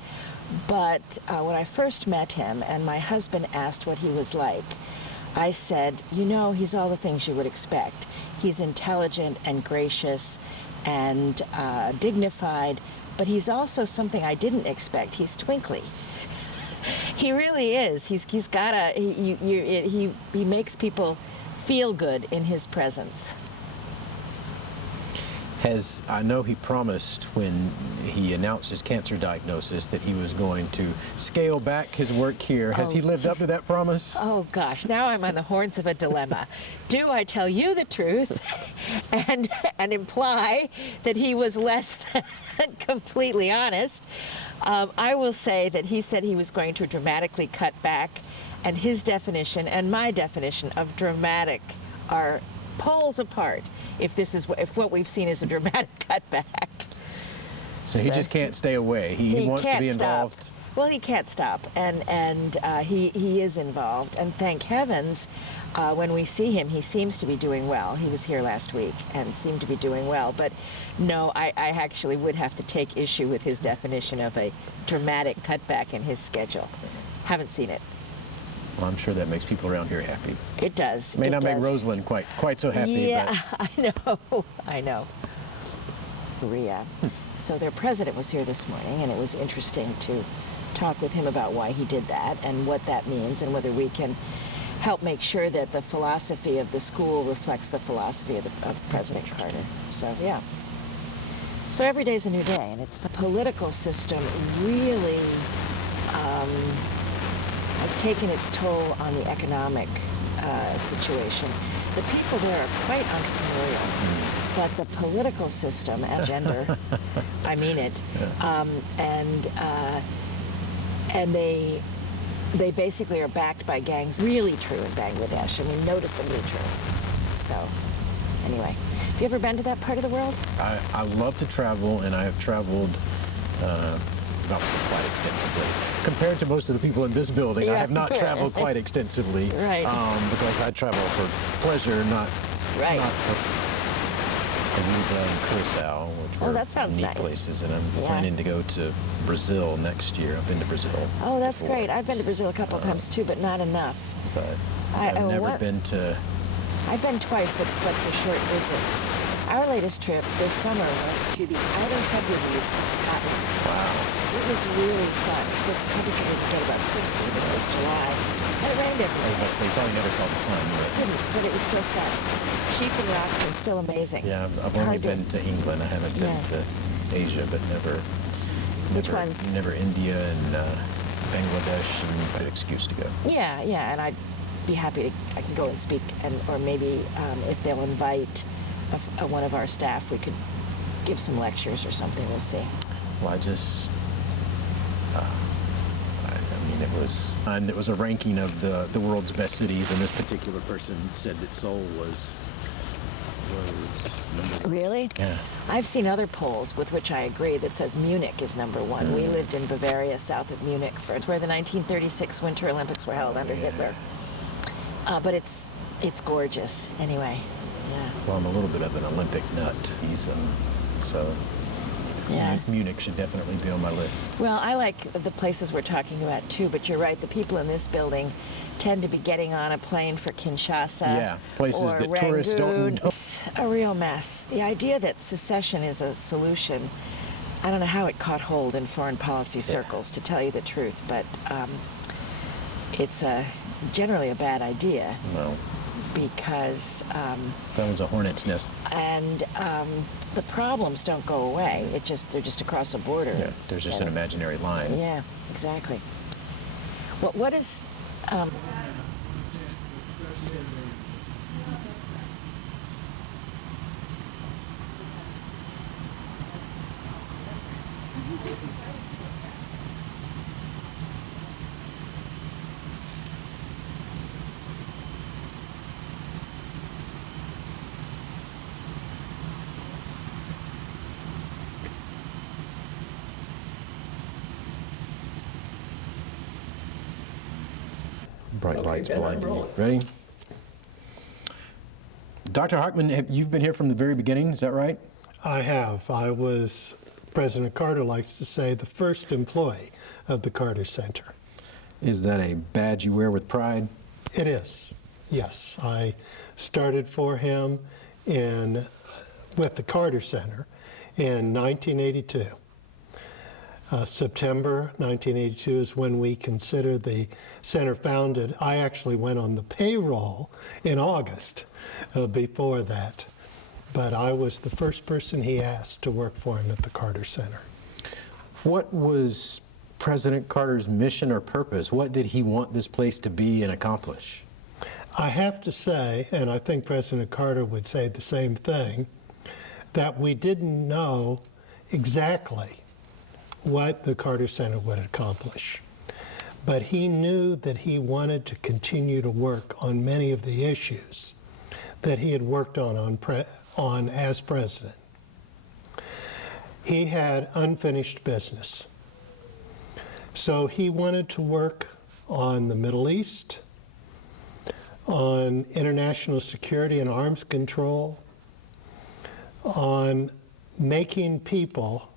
But when I first met him and my husband asked what he was like, I said, you know, he's all the things you would expect. He's intelligent and gracious and dignified, but he's also something I didn't expect. He's twinkly. He really is. He's got he makes feel good in his presence. I know he promised when he announced his cancer diagnosis that he was going to scale back his work here. Has he lived up to that promise? Oh gosh, now I'm on the horns of a dilemma. Do I tell you the truth and imply that he was less than completely honest? I will say that he said he was going to dramatically cut back, and his definition and my definition of dramatic are poles apart. If what we've seen is a dramatic cutback. So he just can't stay away. He wants to be involved. Stop. Well, he can't stop, and he is involved. And thank heavens, when we see him, he seems to be doing well. He was here last week and seemed to be doing well. But no, I actually would have to take issue with his definition of a dramatic cutback in his schedule. Haven't seen it. Well, I'm sure that makes people around here happy. It does. May not make Rosalind quite so happy. Yeah, but. I know. Korea. So their president was here this morning, and it was interesting to talk with him about why he did that and what that means, and whether we can help make sure that the philosophy of the school reflects the philosophy of President Carter. So yeah. So every day's a new day, and it's the political system really has taken its toll on the economic situation. The people there are quite entrepreneurial, but the political system and gender, I mean it, and they basically are backed by gangs. Really true in Bangladesh. I mean, noticeably true. So. Anyway, have you ever been to that part of the world? I love to travel, and I have traveled quite extensively. Compared to most of the people in this building, I have not traveled quite extensively. Right. Because I travel for pleasure, not for... Aruba and Curacao, which were that sounds neat nice. places, and I'm planning to go to Brazil next year. I've been to Brazil. Oh, that's before. great. I've been to Brazil a couple of times too, but not enough. But I've never been to... I've been twice, but for short visits. Our latest trip this summer was to the Outer Hebrides, Scotland. Wow. It was really fun. The temperature was get about 60, but it was July. And it rained every I was day. about to say, you probably never saw the sun, but... It didn't, but it was still fun. Sheep and rocks and still amazing. Yeah, I've only been to England. I haven't been to Asia, but Which ones? Never India and Bangladesh, and an excuse to go. Yeah, and I'd be happy I can go and speak, or maybe if they'll invite one of our staff, we could give some lectures or something. We'll see. Well, it was a ranking of the world's best cities, and this particular person said that Seoul was number one. Really? Yeah. I've seen other polls with which I agree that says Munich is number one. We lived in Bavaria, south of Munich, it's where the 1936 Winter Olympics were held under Hitler. But it's gorgeous anyway. Yeah. Well, I'm a little bit of an Olympic nut, so yeah. Munich should definitely be on my list. Well, I like the places we're talking about too, but you're right, the people in this building tend to be getting on a plane for Kinshasa. Yeah, places or that Rangoon. tourists don't know. It's a real mess. The idea that secession is a solution, I don't know how it caught hold in foreign policy circles, to tell you the truth, but it's generally a bad idea. No. Because that was a hornet's nest. And the problems don't go away. They're just across a border. Yeah, there's just an imaginary line. Yeah, exactly. What is bright lights blinding you. Ready? Dr. Hochman, you've been here from the very beginning, is that right? I have. I was, President Carter likes to say, the first employee of the Carter Center. Is that a badge you wear with pride? It is, yes. I started for him with the Carter Center in 1982. September 1982 is when we considered the center founded. I actually went on the payroll in August before that, but I was the first person he asked to work for him at the Carter Center. What was President Carter's mission or purpose? What did he want this place to be and accomplish? I have to say, and I think President Carter would say the same thing, that we didn't know exactly what the Carter Center would accomplish. But he knew that he wanted to continue to work on many of the issues that he had worked on as president. He had unfinished business. So he wanted to work on the Middle East, on international security and arms control, on making people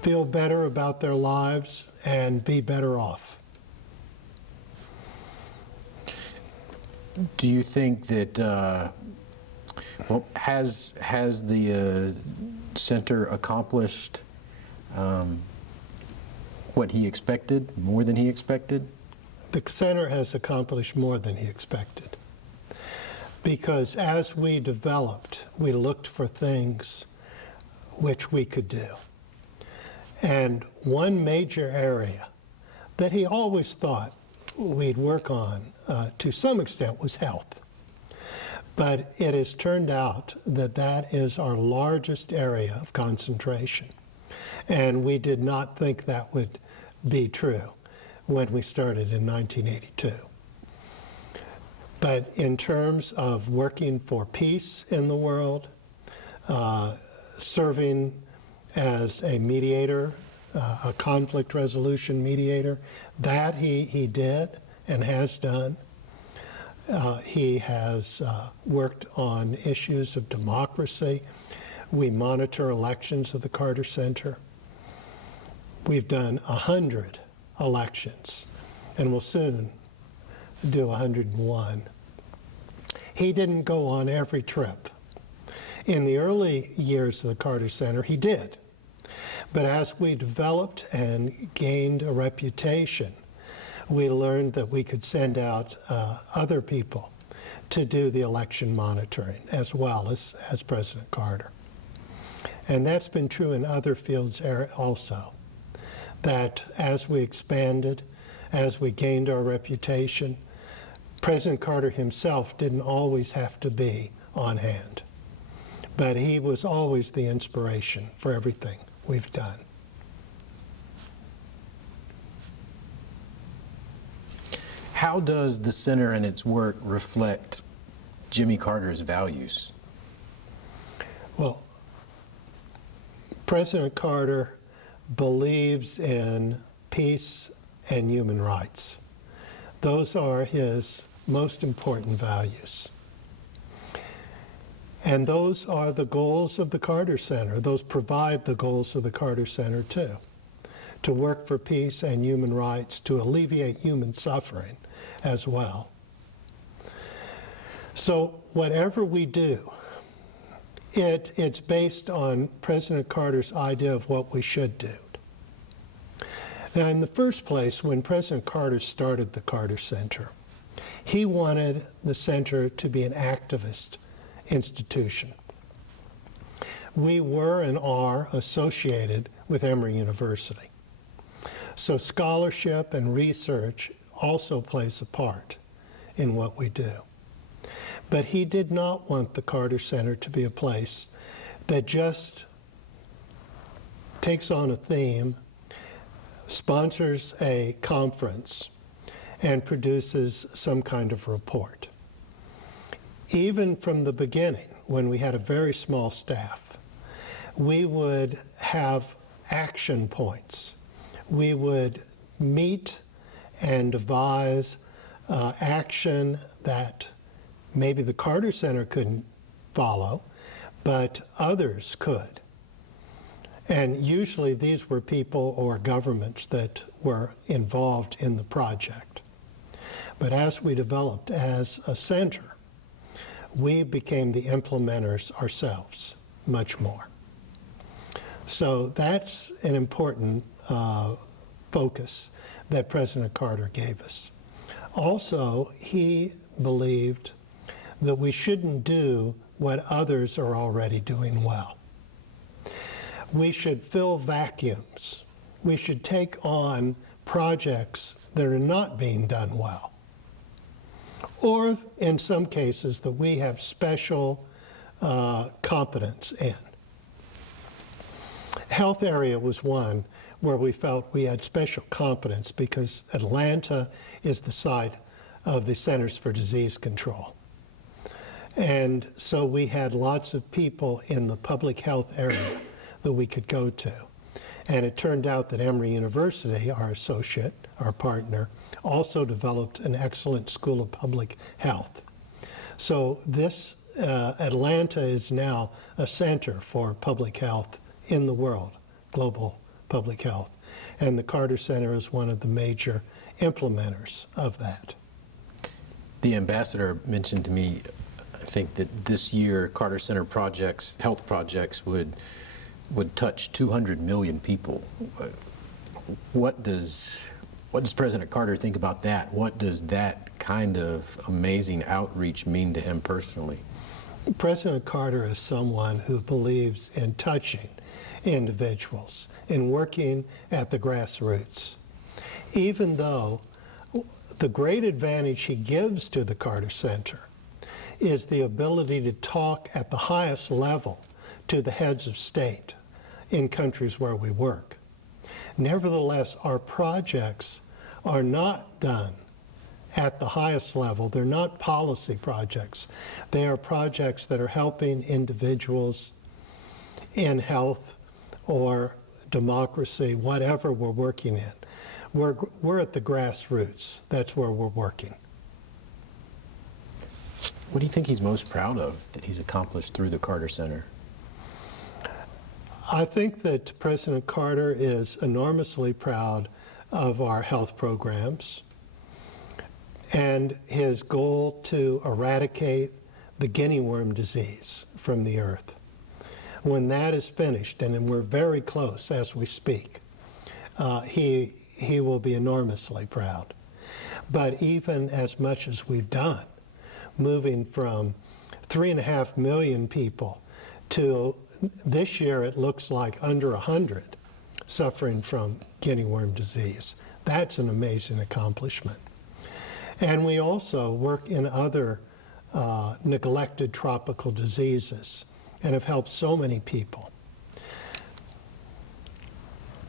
feel better about their lives and be better off. Do you think that, has the center accomplished what he expected, more than he expected? The center has accomplished more than he expected. Because as we developed, we looked for things which we could do. And one major area that he always thought we'd work on to some extent was health. But it has turned out that that is our largest area of concentration. And we did not think that would be true when we started in 1982. But in terms of working for peace in the world, serving as a mediator, a conflict resolution mediator, that he did and has done. He has worked on issues of democracy. We monitor elections at the Carter Center. We've done 100 elections, and we'll soon do 101. He didn't go on every trip. In the early years of the Carter Center, he did. But as we developed and gained a reputation, we learned that we could send out other people to do the election monitoring as well as President Carter. And that's been true in other fields also, that as we expanded, as we gained our reputation, President Carter himself didn't always have to be on hand, but he was always the inspiration for everything we've done. How does the center and its work reflect Jimmy Carter's values? Well, President Carter believes in peace and human rights. Those are his most important values. And those are the goals of the Carter Center. Those provide the goals of the Carter Center too. To work for peace and human rights, to alleviate human suffering as well. So whatever we do, it's based on President Carter's idea of what we should do. Now, in the first place, when President Carter started the Carter Center, he wanted the center to be an activist institution. We were and are associated with Emory University. So scholarship and research also plays a part in what we do. But he did not want the Carter Center to be a place that just takes on a theme, sponsors a conference, and produces some kind of report. Even from the beginning, when we had a very small staff, we would have action points. We would meet and devise action that maybe the Carter Center couldn't follow, but others could. And usually these were people or governments that were involved in the project. But as we developed as a center, we became the implementers ourselves much more. So that's an important focus that President Carter gave us. Also, he believed that we shouldn't do what others are already doing well. We should fill vacuums. We should take on projects that are not being done well. Or in some cases that we have special competence in. Health area was one where we felt we had special competence because Atlanta is the site of the Centers for Disease Control. And so we had lots of people in the public health area that we could go to. And it turned out that Emory University, our associate, our partner, also developed an excellent school of public health. So this, Atlanta is now a center for public health in the world, global public health. And the Carter Center is one of the major implementers of that. The ambassador mentioned to me, I think, that this year Carter Center projects, health projects, would touch 200 million people. What does President Carter think about that? What does that kind of amazing outreach mean to him personally? President Carter is someone who believes in touching individuals, in working at the grassroots. Even though the great advantage he gives to the Carter Center is the ability to talk at the highest level to the heads of state in countries where we work. Nevertheless, our projects are not done at the highest level. They're not policy projects. They are projects that are helping individuals in health or democracy, whatever we're working in. We're at the grassroots. That's where we're working. What do you think he's most proud of that he's accomplished through the Carter Center? I think that President Carter is enormously proud of our health programs and his goal to eradicate the guinea worm disease from the earth. When that is finished, and we're very close as we speak, he will be enormously proud. But even as much as we've done, moving from 3.5 million people to this year it looks like under 100 suffering from guinea worm disease. That's an amazing accomplishment. And we also work in other neglected tropical diseases and have helped so many people.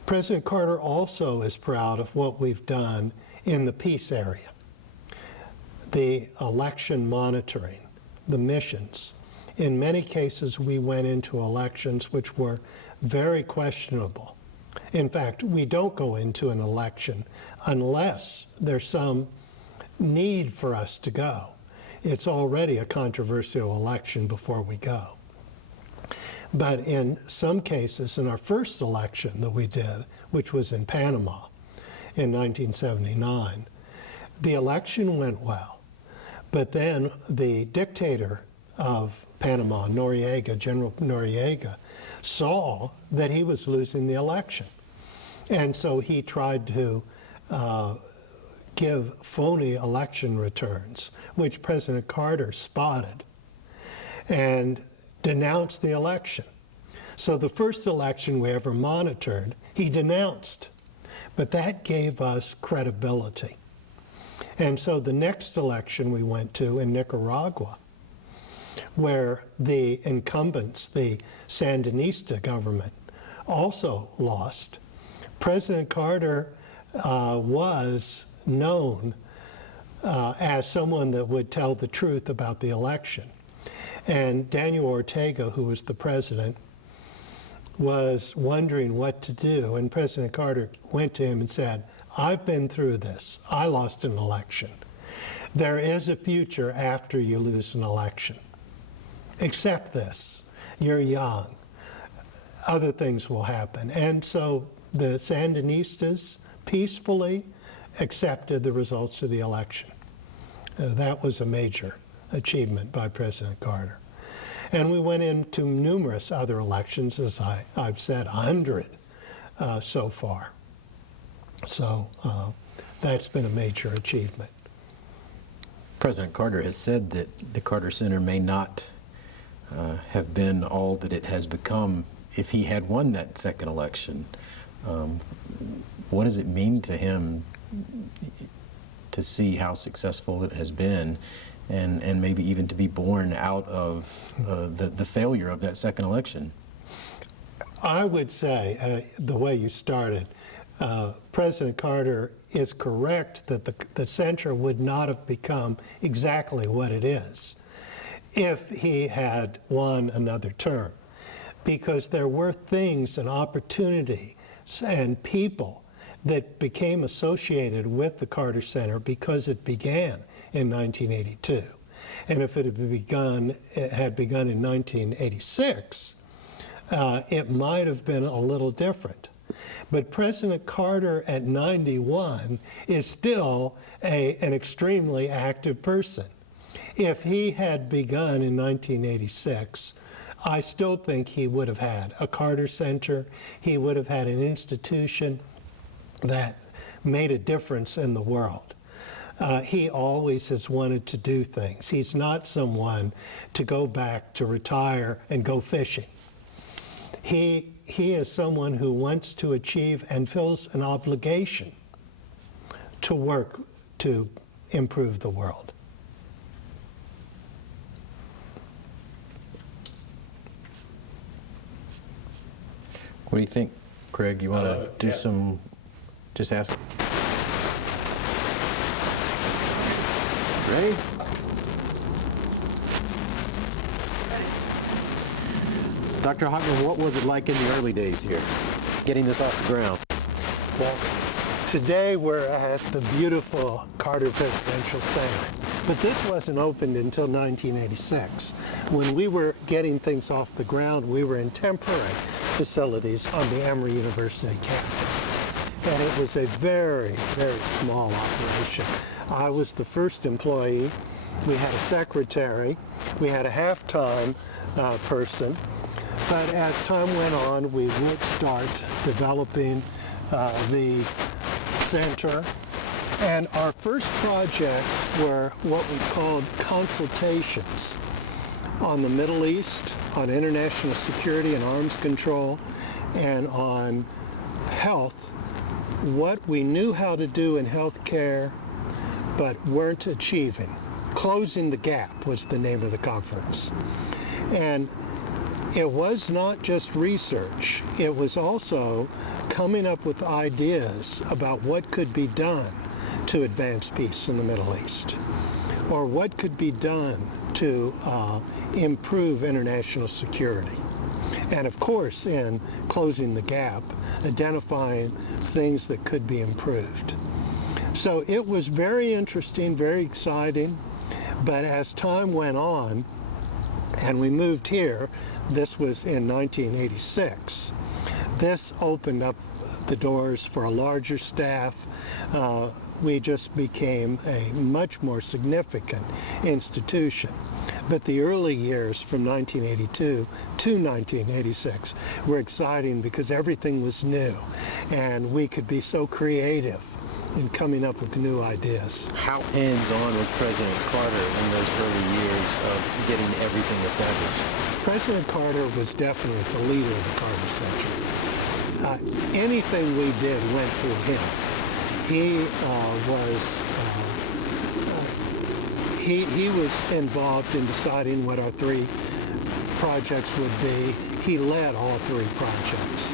President Carter also is proud of what we've done in the peace area. The election monitoring, the missions. In many cases, we went into elections which were very questionable. In fact, we don't go into an election unless there's some need for us to go. It's already a controversial election before we go. But in some cases, in our first election that we did, which was in Panama in 1979, the election went well. But then the dictator of Panama, Noriega, General Noriega, saw that he was losing the election. And so he tried to give phony election returns, which President Carter spotted and denounced the election. So the first election we ever monitored, he denounced. But that gave us credibility. And so the next election we went to in Nicaragua, where the incumbents, the Sandinista government, also lost, President Carter was known as someone that would tell the truth about the election. And Daniel Ortega, who was the president, was wondering what to do. And President Carter went to him and said, I've been through this. I lost an election. There is a future after you lose an election. Accept this. You're young. Other things will happen. And so the Sandinistas peacefully accepted the results of the election. That was a major achievement by President Carter. And we went into numerous other elections, as I've said, 100 so far. So that's been a major achievement. President Carter has said that the Carter Center may not have been all that it has become if he had won that second election. What does it mean to him to see how successful it has been, and maybe even to be born out of the failure of that second election? I would say, the way you started, President Carter is correct that the center would not have become exactly what it is if he had won another term, because there were things and opportunity and people that became associated with the Carter Center because it began in 1982. And if it had begun in 1986, it might have been a little different. But President Carter at 91 is still an extremely active person. If he had begun in 1986, I still think he would have had a Carter Center. He would have had an institution that made a difference in the world. He always has wanted to do things. He's not someone to go back to retire and go fishing. He is someone who wants to achieve and feels an obligation to work to improve the world. What do you think, Craig? You want to do some, just ask? Ready? Dr. Hockman, what was it like in the early days here, getting this off the ground? Well, today we're at the beautiful Carter Presidential Center, but this wasn't opened until 1986. When we were getting things off the ground, we were in temporary facilities on the Emory University campus. And it was a very, very small operation. I was the first employee. We had a secretary. We had a half-time person. But as time went on, we would start developing the center. And our first projects were what we called consultations on the Middle East, on international security and arms control, and on health. What we knew how to do in healthcare, but weren't achieving. Closing the Gap was the name of the conference. And it was not just research, it was also coming up with ideas about what could be done to advance peace in the Middle East, or what could be done to improve international security. And of course, in closing the gap, identifying things that could be improved. So it was very interesting, very exciting, but as time went on, and we moved here, this was in 1986, this opened up the doors for a larger staff. We just became a much more significant institution. But the early years from 1982 to 1986 were exciting because everything was new and we could be so creative in coming up with new ideas. How hands-on was President Carter in those early years of getting everything established? President Carter was definitely the leader of the Carter Center. Anything we did went through him. He was involved in deciding what our three projects would be. He led all three projects.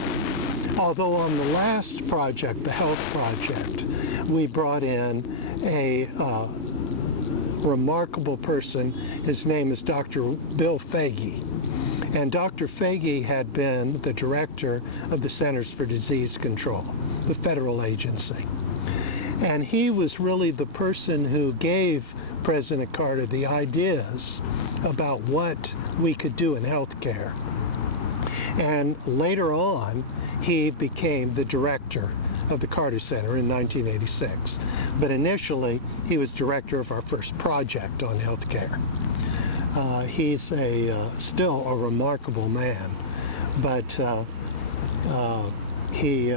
Although on the last project, the health project, we brought in a remarkable person. His name is Dr. Bill Foege. And Dr. Foege had been the director of the Centers for Disease Control, the federal agency. And he was really the person who gave President Carter the ideas about what we could do in healthcare. And later on, he became the director of the Carter Center in 1986. But initially, he was director of our first project on healthcare. He's still a remarkable man, but he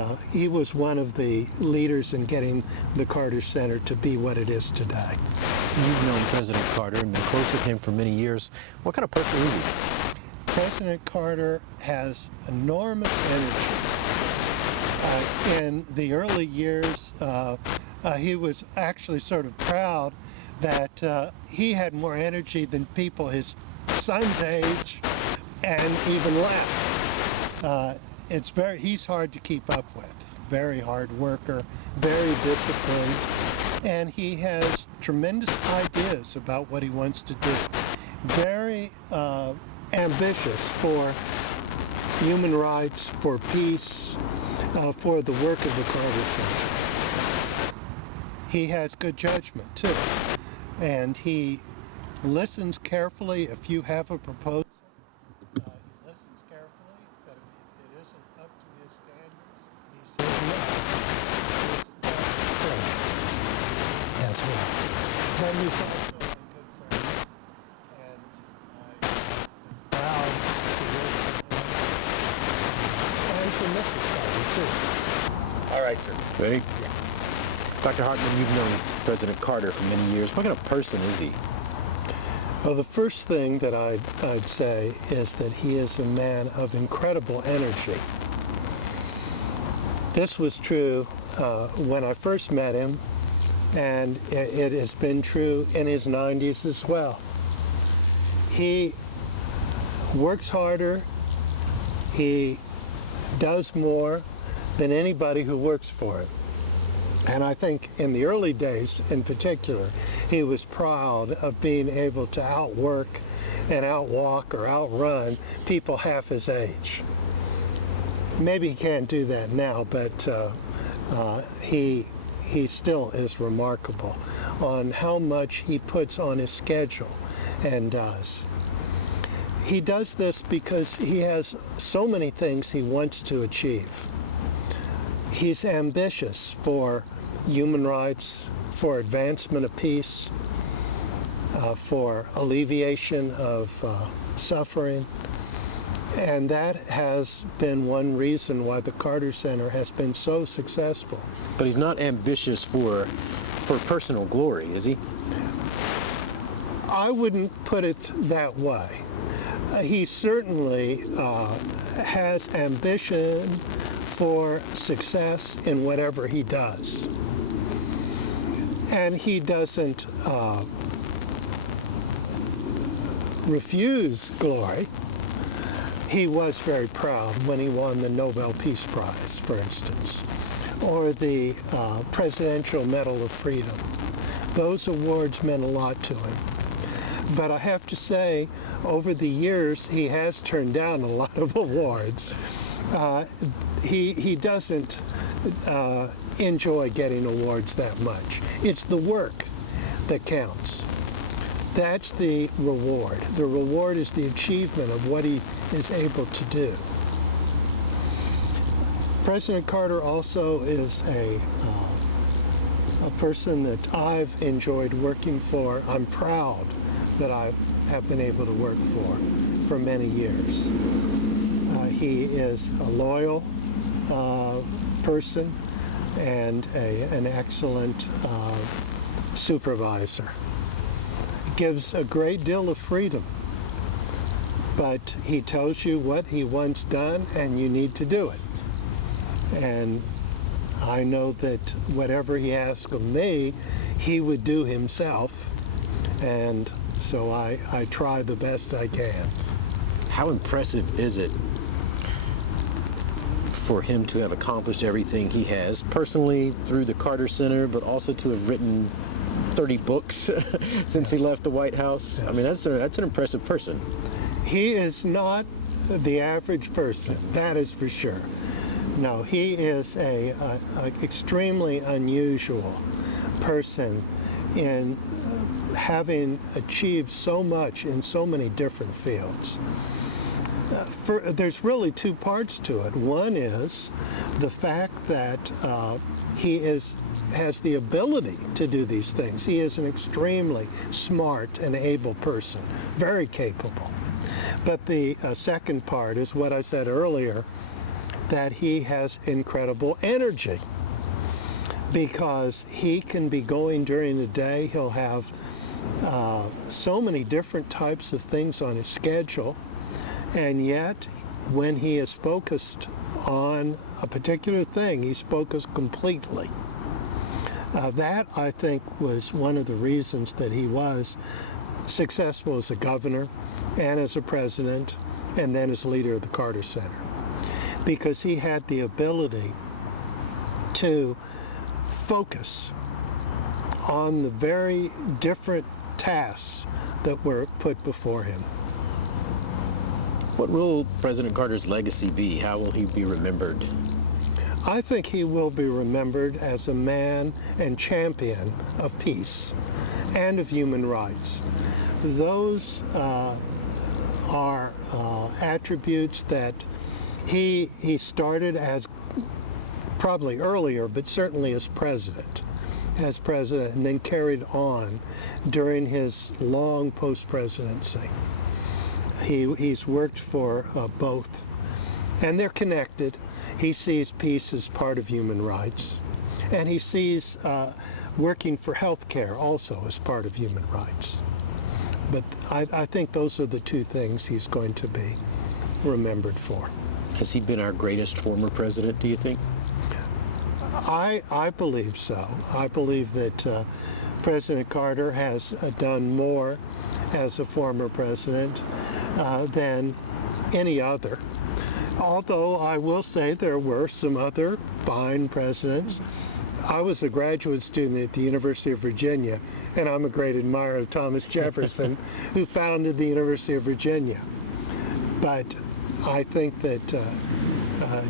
was one of the leaders in getting the Carter Center to be what it is today. You've known President Carter and been close with him for many years. What kind of person is he? President Carter has enormous energy. In the early years, he was actually sort of proud that he had more energy than people his son's age and even less. He's hard to keep up with. Very hard worker, very disciplined, and he has tremendous ideas about what he wants to do. Very ambitious for human rights, for peace, for the work of the Carter Center. He has good judgment too, and he listens carefully if you have a proposal. But he's also a good friend, and I'm proud to work with him. And for Mrs. Carter, too. All right, sir. Ready? Yeah. Dr. Hartman, you've known President Carter for many years. What kind of person is he? Well, the first thing that I'd say is that he is a man of incredible energy. This was true when I first met him, and it has been true in his 90s as well. He works harder, he does more than anybody who works for him. And I think in the early days in particular, he was proud of being able to outwork and outwalk or outrun people half his age. Maybe he can't do that now, but he still is remarkable on how much he puts on his schedule and does. He does this because he has so many things he wants to achieve. He's ambitious for human rights, for advancement of peace, for alleviation of suffering. And that has been one reason why the Carter Center has been so successful. But he's not ambitious for personal glory, is he? I wouldn't put it that way. He certainly has ambition for success in whatever he does. And he doesn't refuse glory. He was very proud when he won the Nobel Peace Prize, for instance, or the Presidential Medal of Freedom. Those awards meant a lot to him. But I have to say, over the years, he has turned down a lot of awards. He doesn't enjoy getting awards that much. It's the work that counts. That's the reward. The reward is the achievement of what he is able to do. President Carter also is a person that I've enjoyed working for. I'm proud that I have been able to work for many years. He is a loyal person and an excellent supervisor. Gives a great deal of freedom, but he tells you what he wants done and you need to do it. And I know that whatever he asks of me, he would do himself, and so I try the best I can. How impressive is it for him to have accomplished everything he has, personally through the Carter Center, but also to have written 30 books since he left the White House? Yes. I mean, that's an impressive person. He is not the average person, that is for sure. No, he is a extremely unusual person in having achieved so much in so many different fields. There's really two parts to it. One is the fact that he has the ability to do these things. He is an extremely smart and able person, very capable. But the second part is what I said earlier, that he has incredible energy, because he can be going during the day. He'll have so many different types of things on his schedule, and yet when he is focused on a particular thing, he's focused completely. That, I think, was one of the reasons that he was successful as a governor and as a president and then as leader of the Carter Center, because he had the ability to focus on the very different tasks that were put before him. What will President Carter's legacy be? How will he be remembered? I think he will be remembered as a man and champion of peace and of human rights. Those are attributes that he started as, probably earlier, but certainly as president, and then carried on during his long post-presidency. He's worked for both, and they're connected. He sees peace as part of human rights, and he sees working for health care also as part of human rights. But I think those are the two things he's going to be remembered for. Has he been our greatest former president, do you think? I believe so. I believe that President Carter has done more as a former president than any other. Although I will say there were some other fine presidents I was a graduate student at the University of Virginia, and I'm a great admirer of Thomas Jefferson, who founded the University of Virginia. But I think that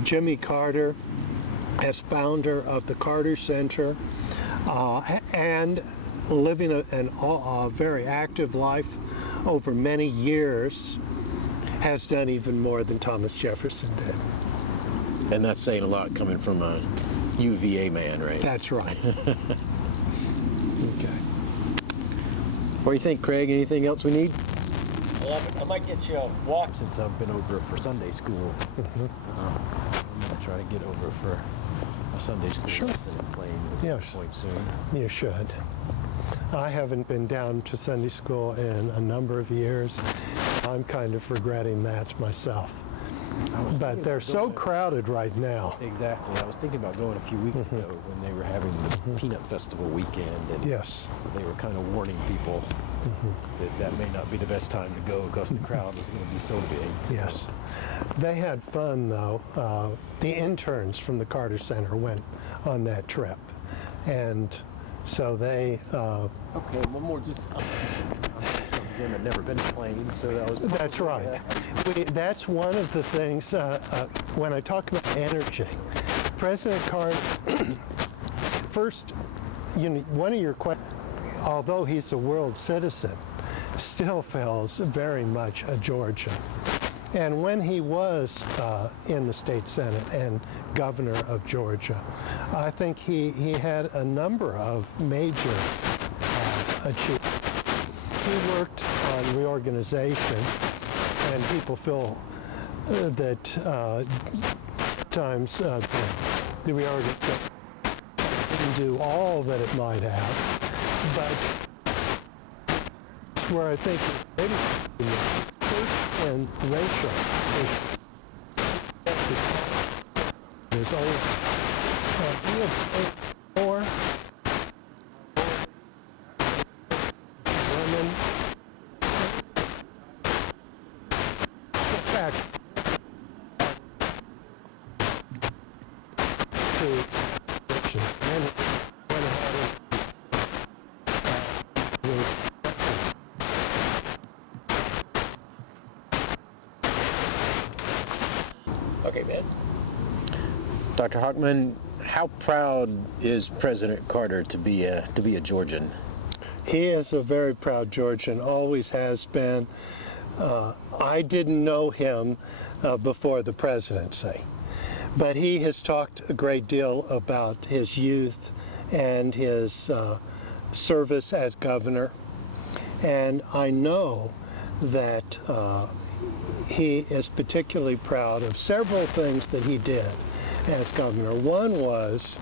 Jimmy Carter, as founder of the Carter Center, and living a very active life over many years, has done even more than Thomas Jefferson did. And that's saying a lot coming from a UVA man, right? That's right. Okay. What do you think, Craig? Anything else we need? Well, I might get you a walk since I've been over for Sunday school. I'm going to try to get over for a Sunday school lesson playing at some point soon. You should. I haven't been down to Sunday school in a number of years. I'm kind of regretting that myself. But they're so crowded right now. Exactly. I was thinking about going a few weeks ago when they were having the Peanut Festival weekend. And yes. They were kind of warning people that may not be the best time to go because the crowd was going to be so big. Yes. They had fun, though. The interns from the Carter Center went on that trip. And so they... Okay, one more just... I've never been to planes, so that was... That's right. That's one of the things, when I talk about energy, President Carter, first, one of your questions, although he's a world citizen, still feels very much a Georgian. And when he was in the state senate and governor of Georgia, I think he had a number of major achievements. He worked on reorganization, and people feel that times the reorganization didn't do all that it might have, but where I think maybe first and racial is over. He had more women. In fact, to men went ahead Okay, man. Dr. Hochman, how proud is President Carter to be a Georgian? He is a very proud Georgian, always has been. I didn't know him before the presidency, but he has talked a great deal about his youth and his service as governor. And I know that he is particularly proud of several things that he did as governor. One was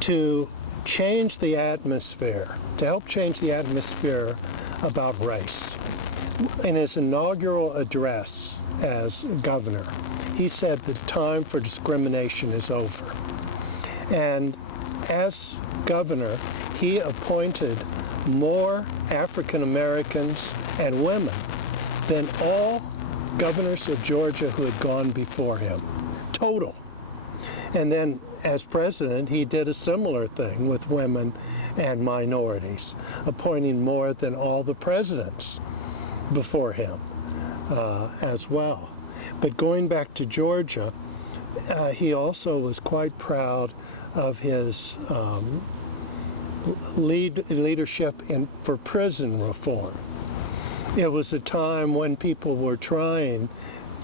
to change the atmosphere, to help change the atmosphere about race. In his inaugural address as governor, he said the time for discrimination is over. And as governor, he appointed more African Americans and women than all governors of Georgia who had gone before him, total. And then as president, he did a similar thing with women and minorities, appointing more than all the presidents before him as well. But going back to Georgia, he also was quite proud of his leadership for prison reform. It was a time when people were trying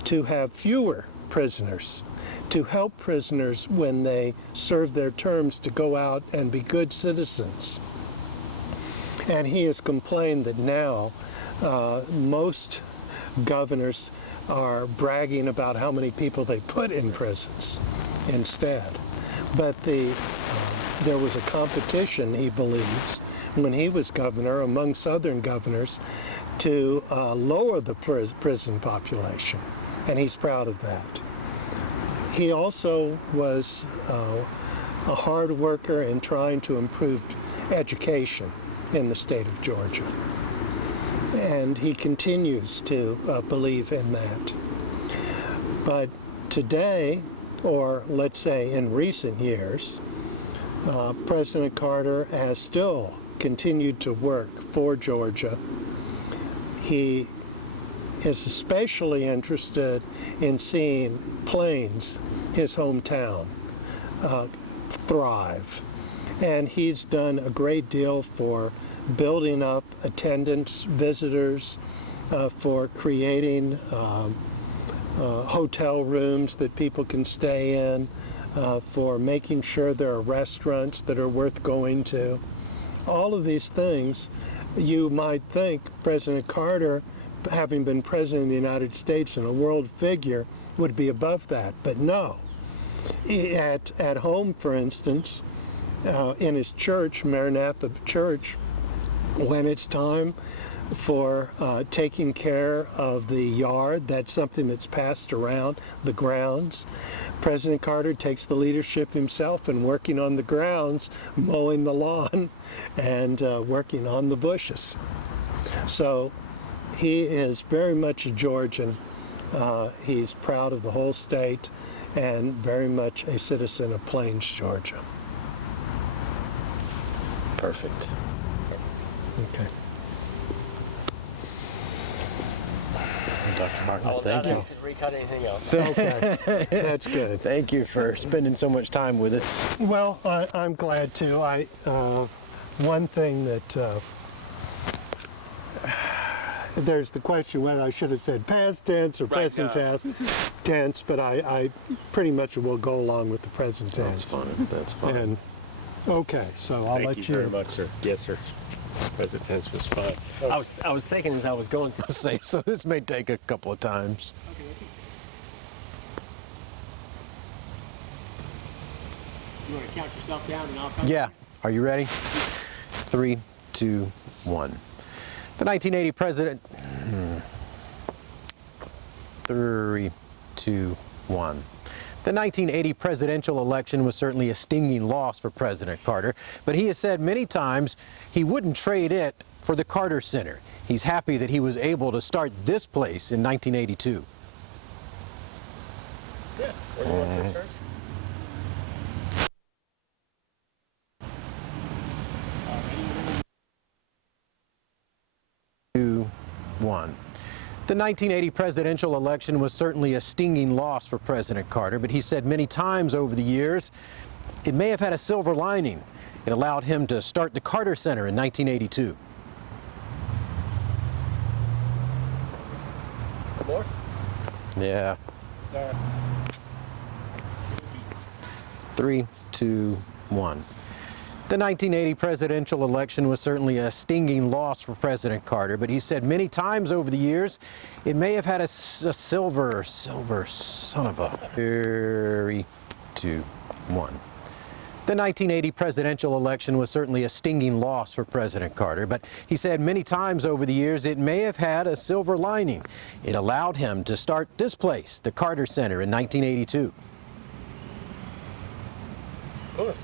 to have fewer prisoners, to help prisoners when they serve their terms to go out and be good citizens. And he has complained that now most governors are bragging about how many people they put in prisons instead. But there was a competition, he believes, when he was governor among Southern governors to lower the prison population, and he's proud of that. He also was a hard worker in trying to improve education in the state of Georgia. And he continues to believe in that. But today, or let's say in recent years, President Carter has still continued to work for Georgia. He is especially interested in seeing Plains, his hometown, thrive. And he's done a great deal for building up attendance, visitors, for creating hotel rooms that people can stay in, for making sure there are restaurants that are worth going to. All of these things, you might think President Carter, having been President of the United States and a world figure, would be above that, but no. At home, for instance, in his church, Maranatha Church, when it's time for taking care of the yard, that's something that's passed around the grounds. President Carter takes the leadership himself in working on the grounds, mowing the lawn, and working on the bushes. So he is very much a Georgian. He's proud of the whole state and very much a citizen of Plains, Georgia. Perfect. Okay. Dr. Martin, I'll thank not you. ask you to recut anything else. Okay, that's good. Thank you for spending so much time with us. Well, I'm glad to. One thing that there's the question whether I should have said past tense or present tense, but I pretty much will go along with the present tense. That's fine. That's fine. And okay, so I'll let Thank you very much, sir. Yes, sir. Present tense was fine. I was thinking as I was going through. Say so. This may take a couple of times. You want to count yourself down and I'll count? Yeah. Are you ready? 3, 2, 1. The 1980 president. 3, 2, 1. The 1980 presidential election was certainly a stinging loss for President Carter, but he has said many times he wouldn't trade it for the Carter Center. He's happy that he was able to start this place in 1982. Yeah. Where do you want to Two, one. The 1980 presidential election was certainly a stinging loss for President Carter, but he said many times over the years it may have had a silver lining. It allowed him to start the Carter Center in 1982. More? Yeah. 3, 2, 1. The 1980 presidential election was certainly a stinging loss for President Carter, but he said many times over the years it may have had a silver son of a. 3, 2, 1. The 1980 presidential election was certainly a stinging loss for President Carter, but he said many times over the years it may have had a silver lining. It allowed him to start this place, the Carter Center, in 1982. Of course.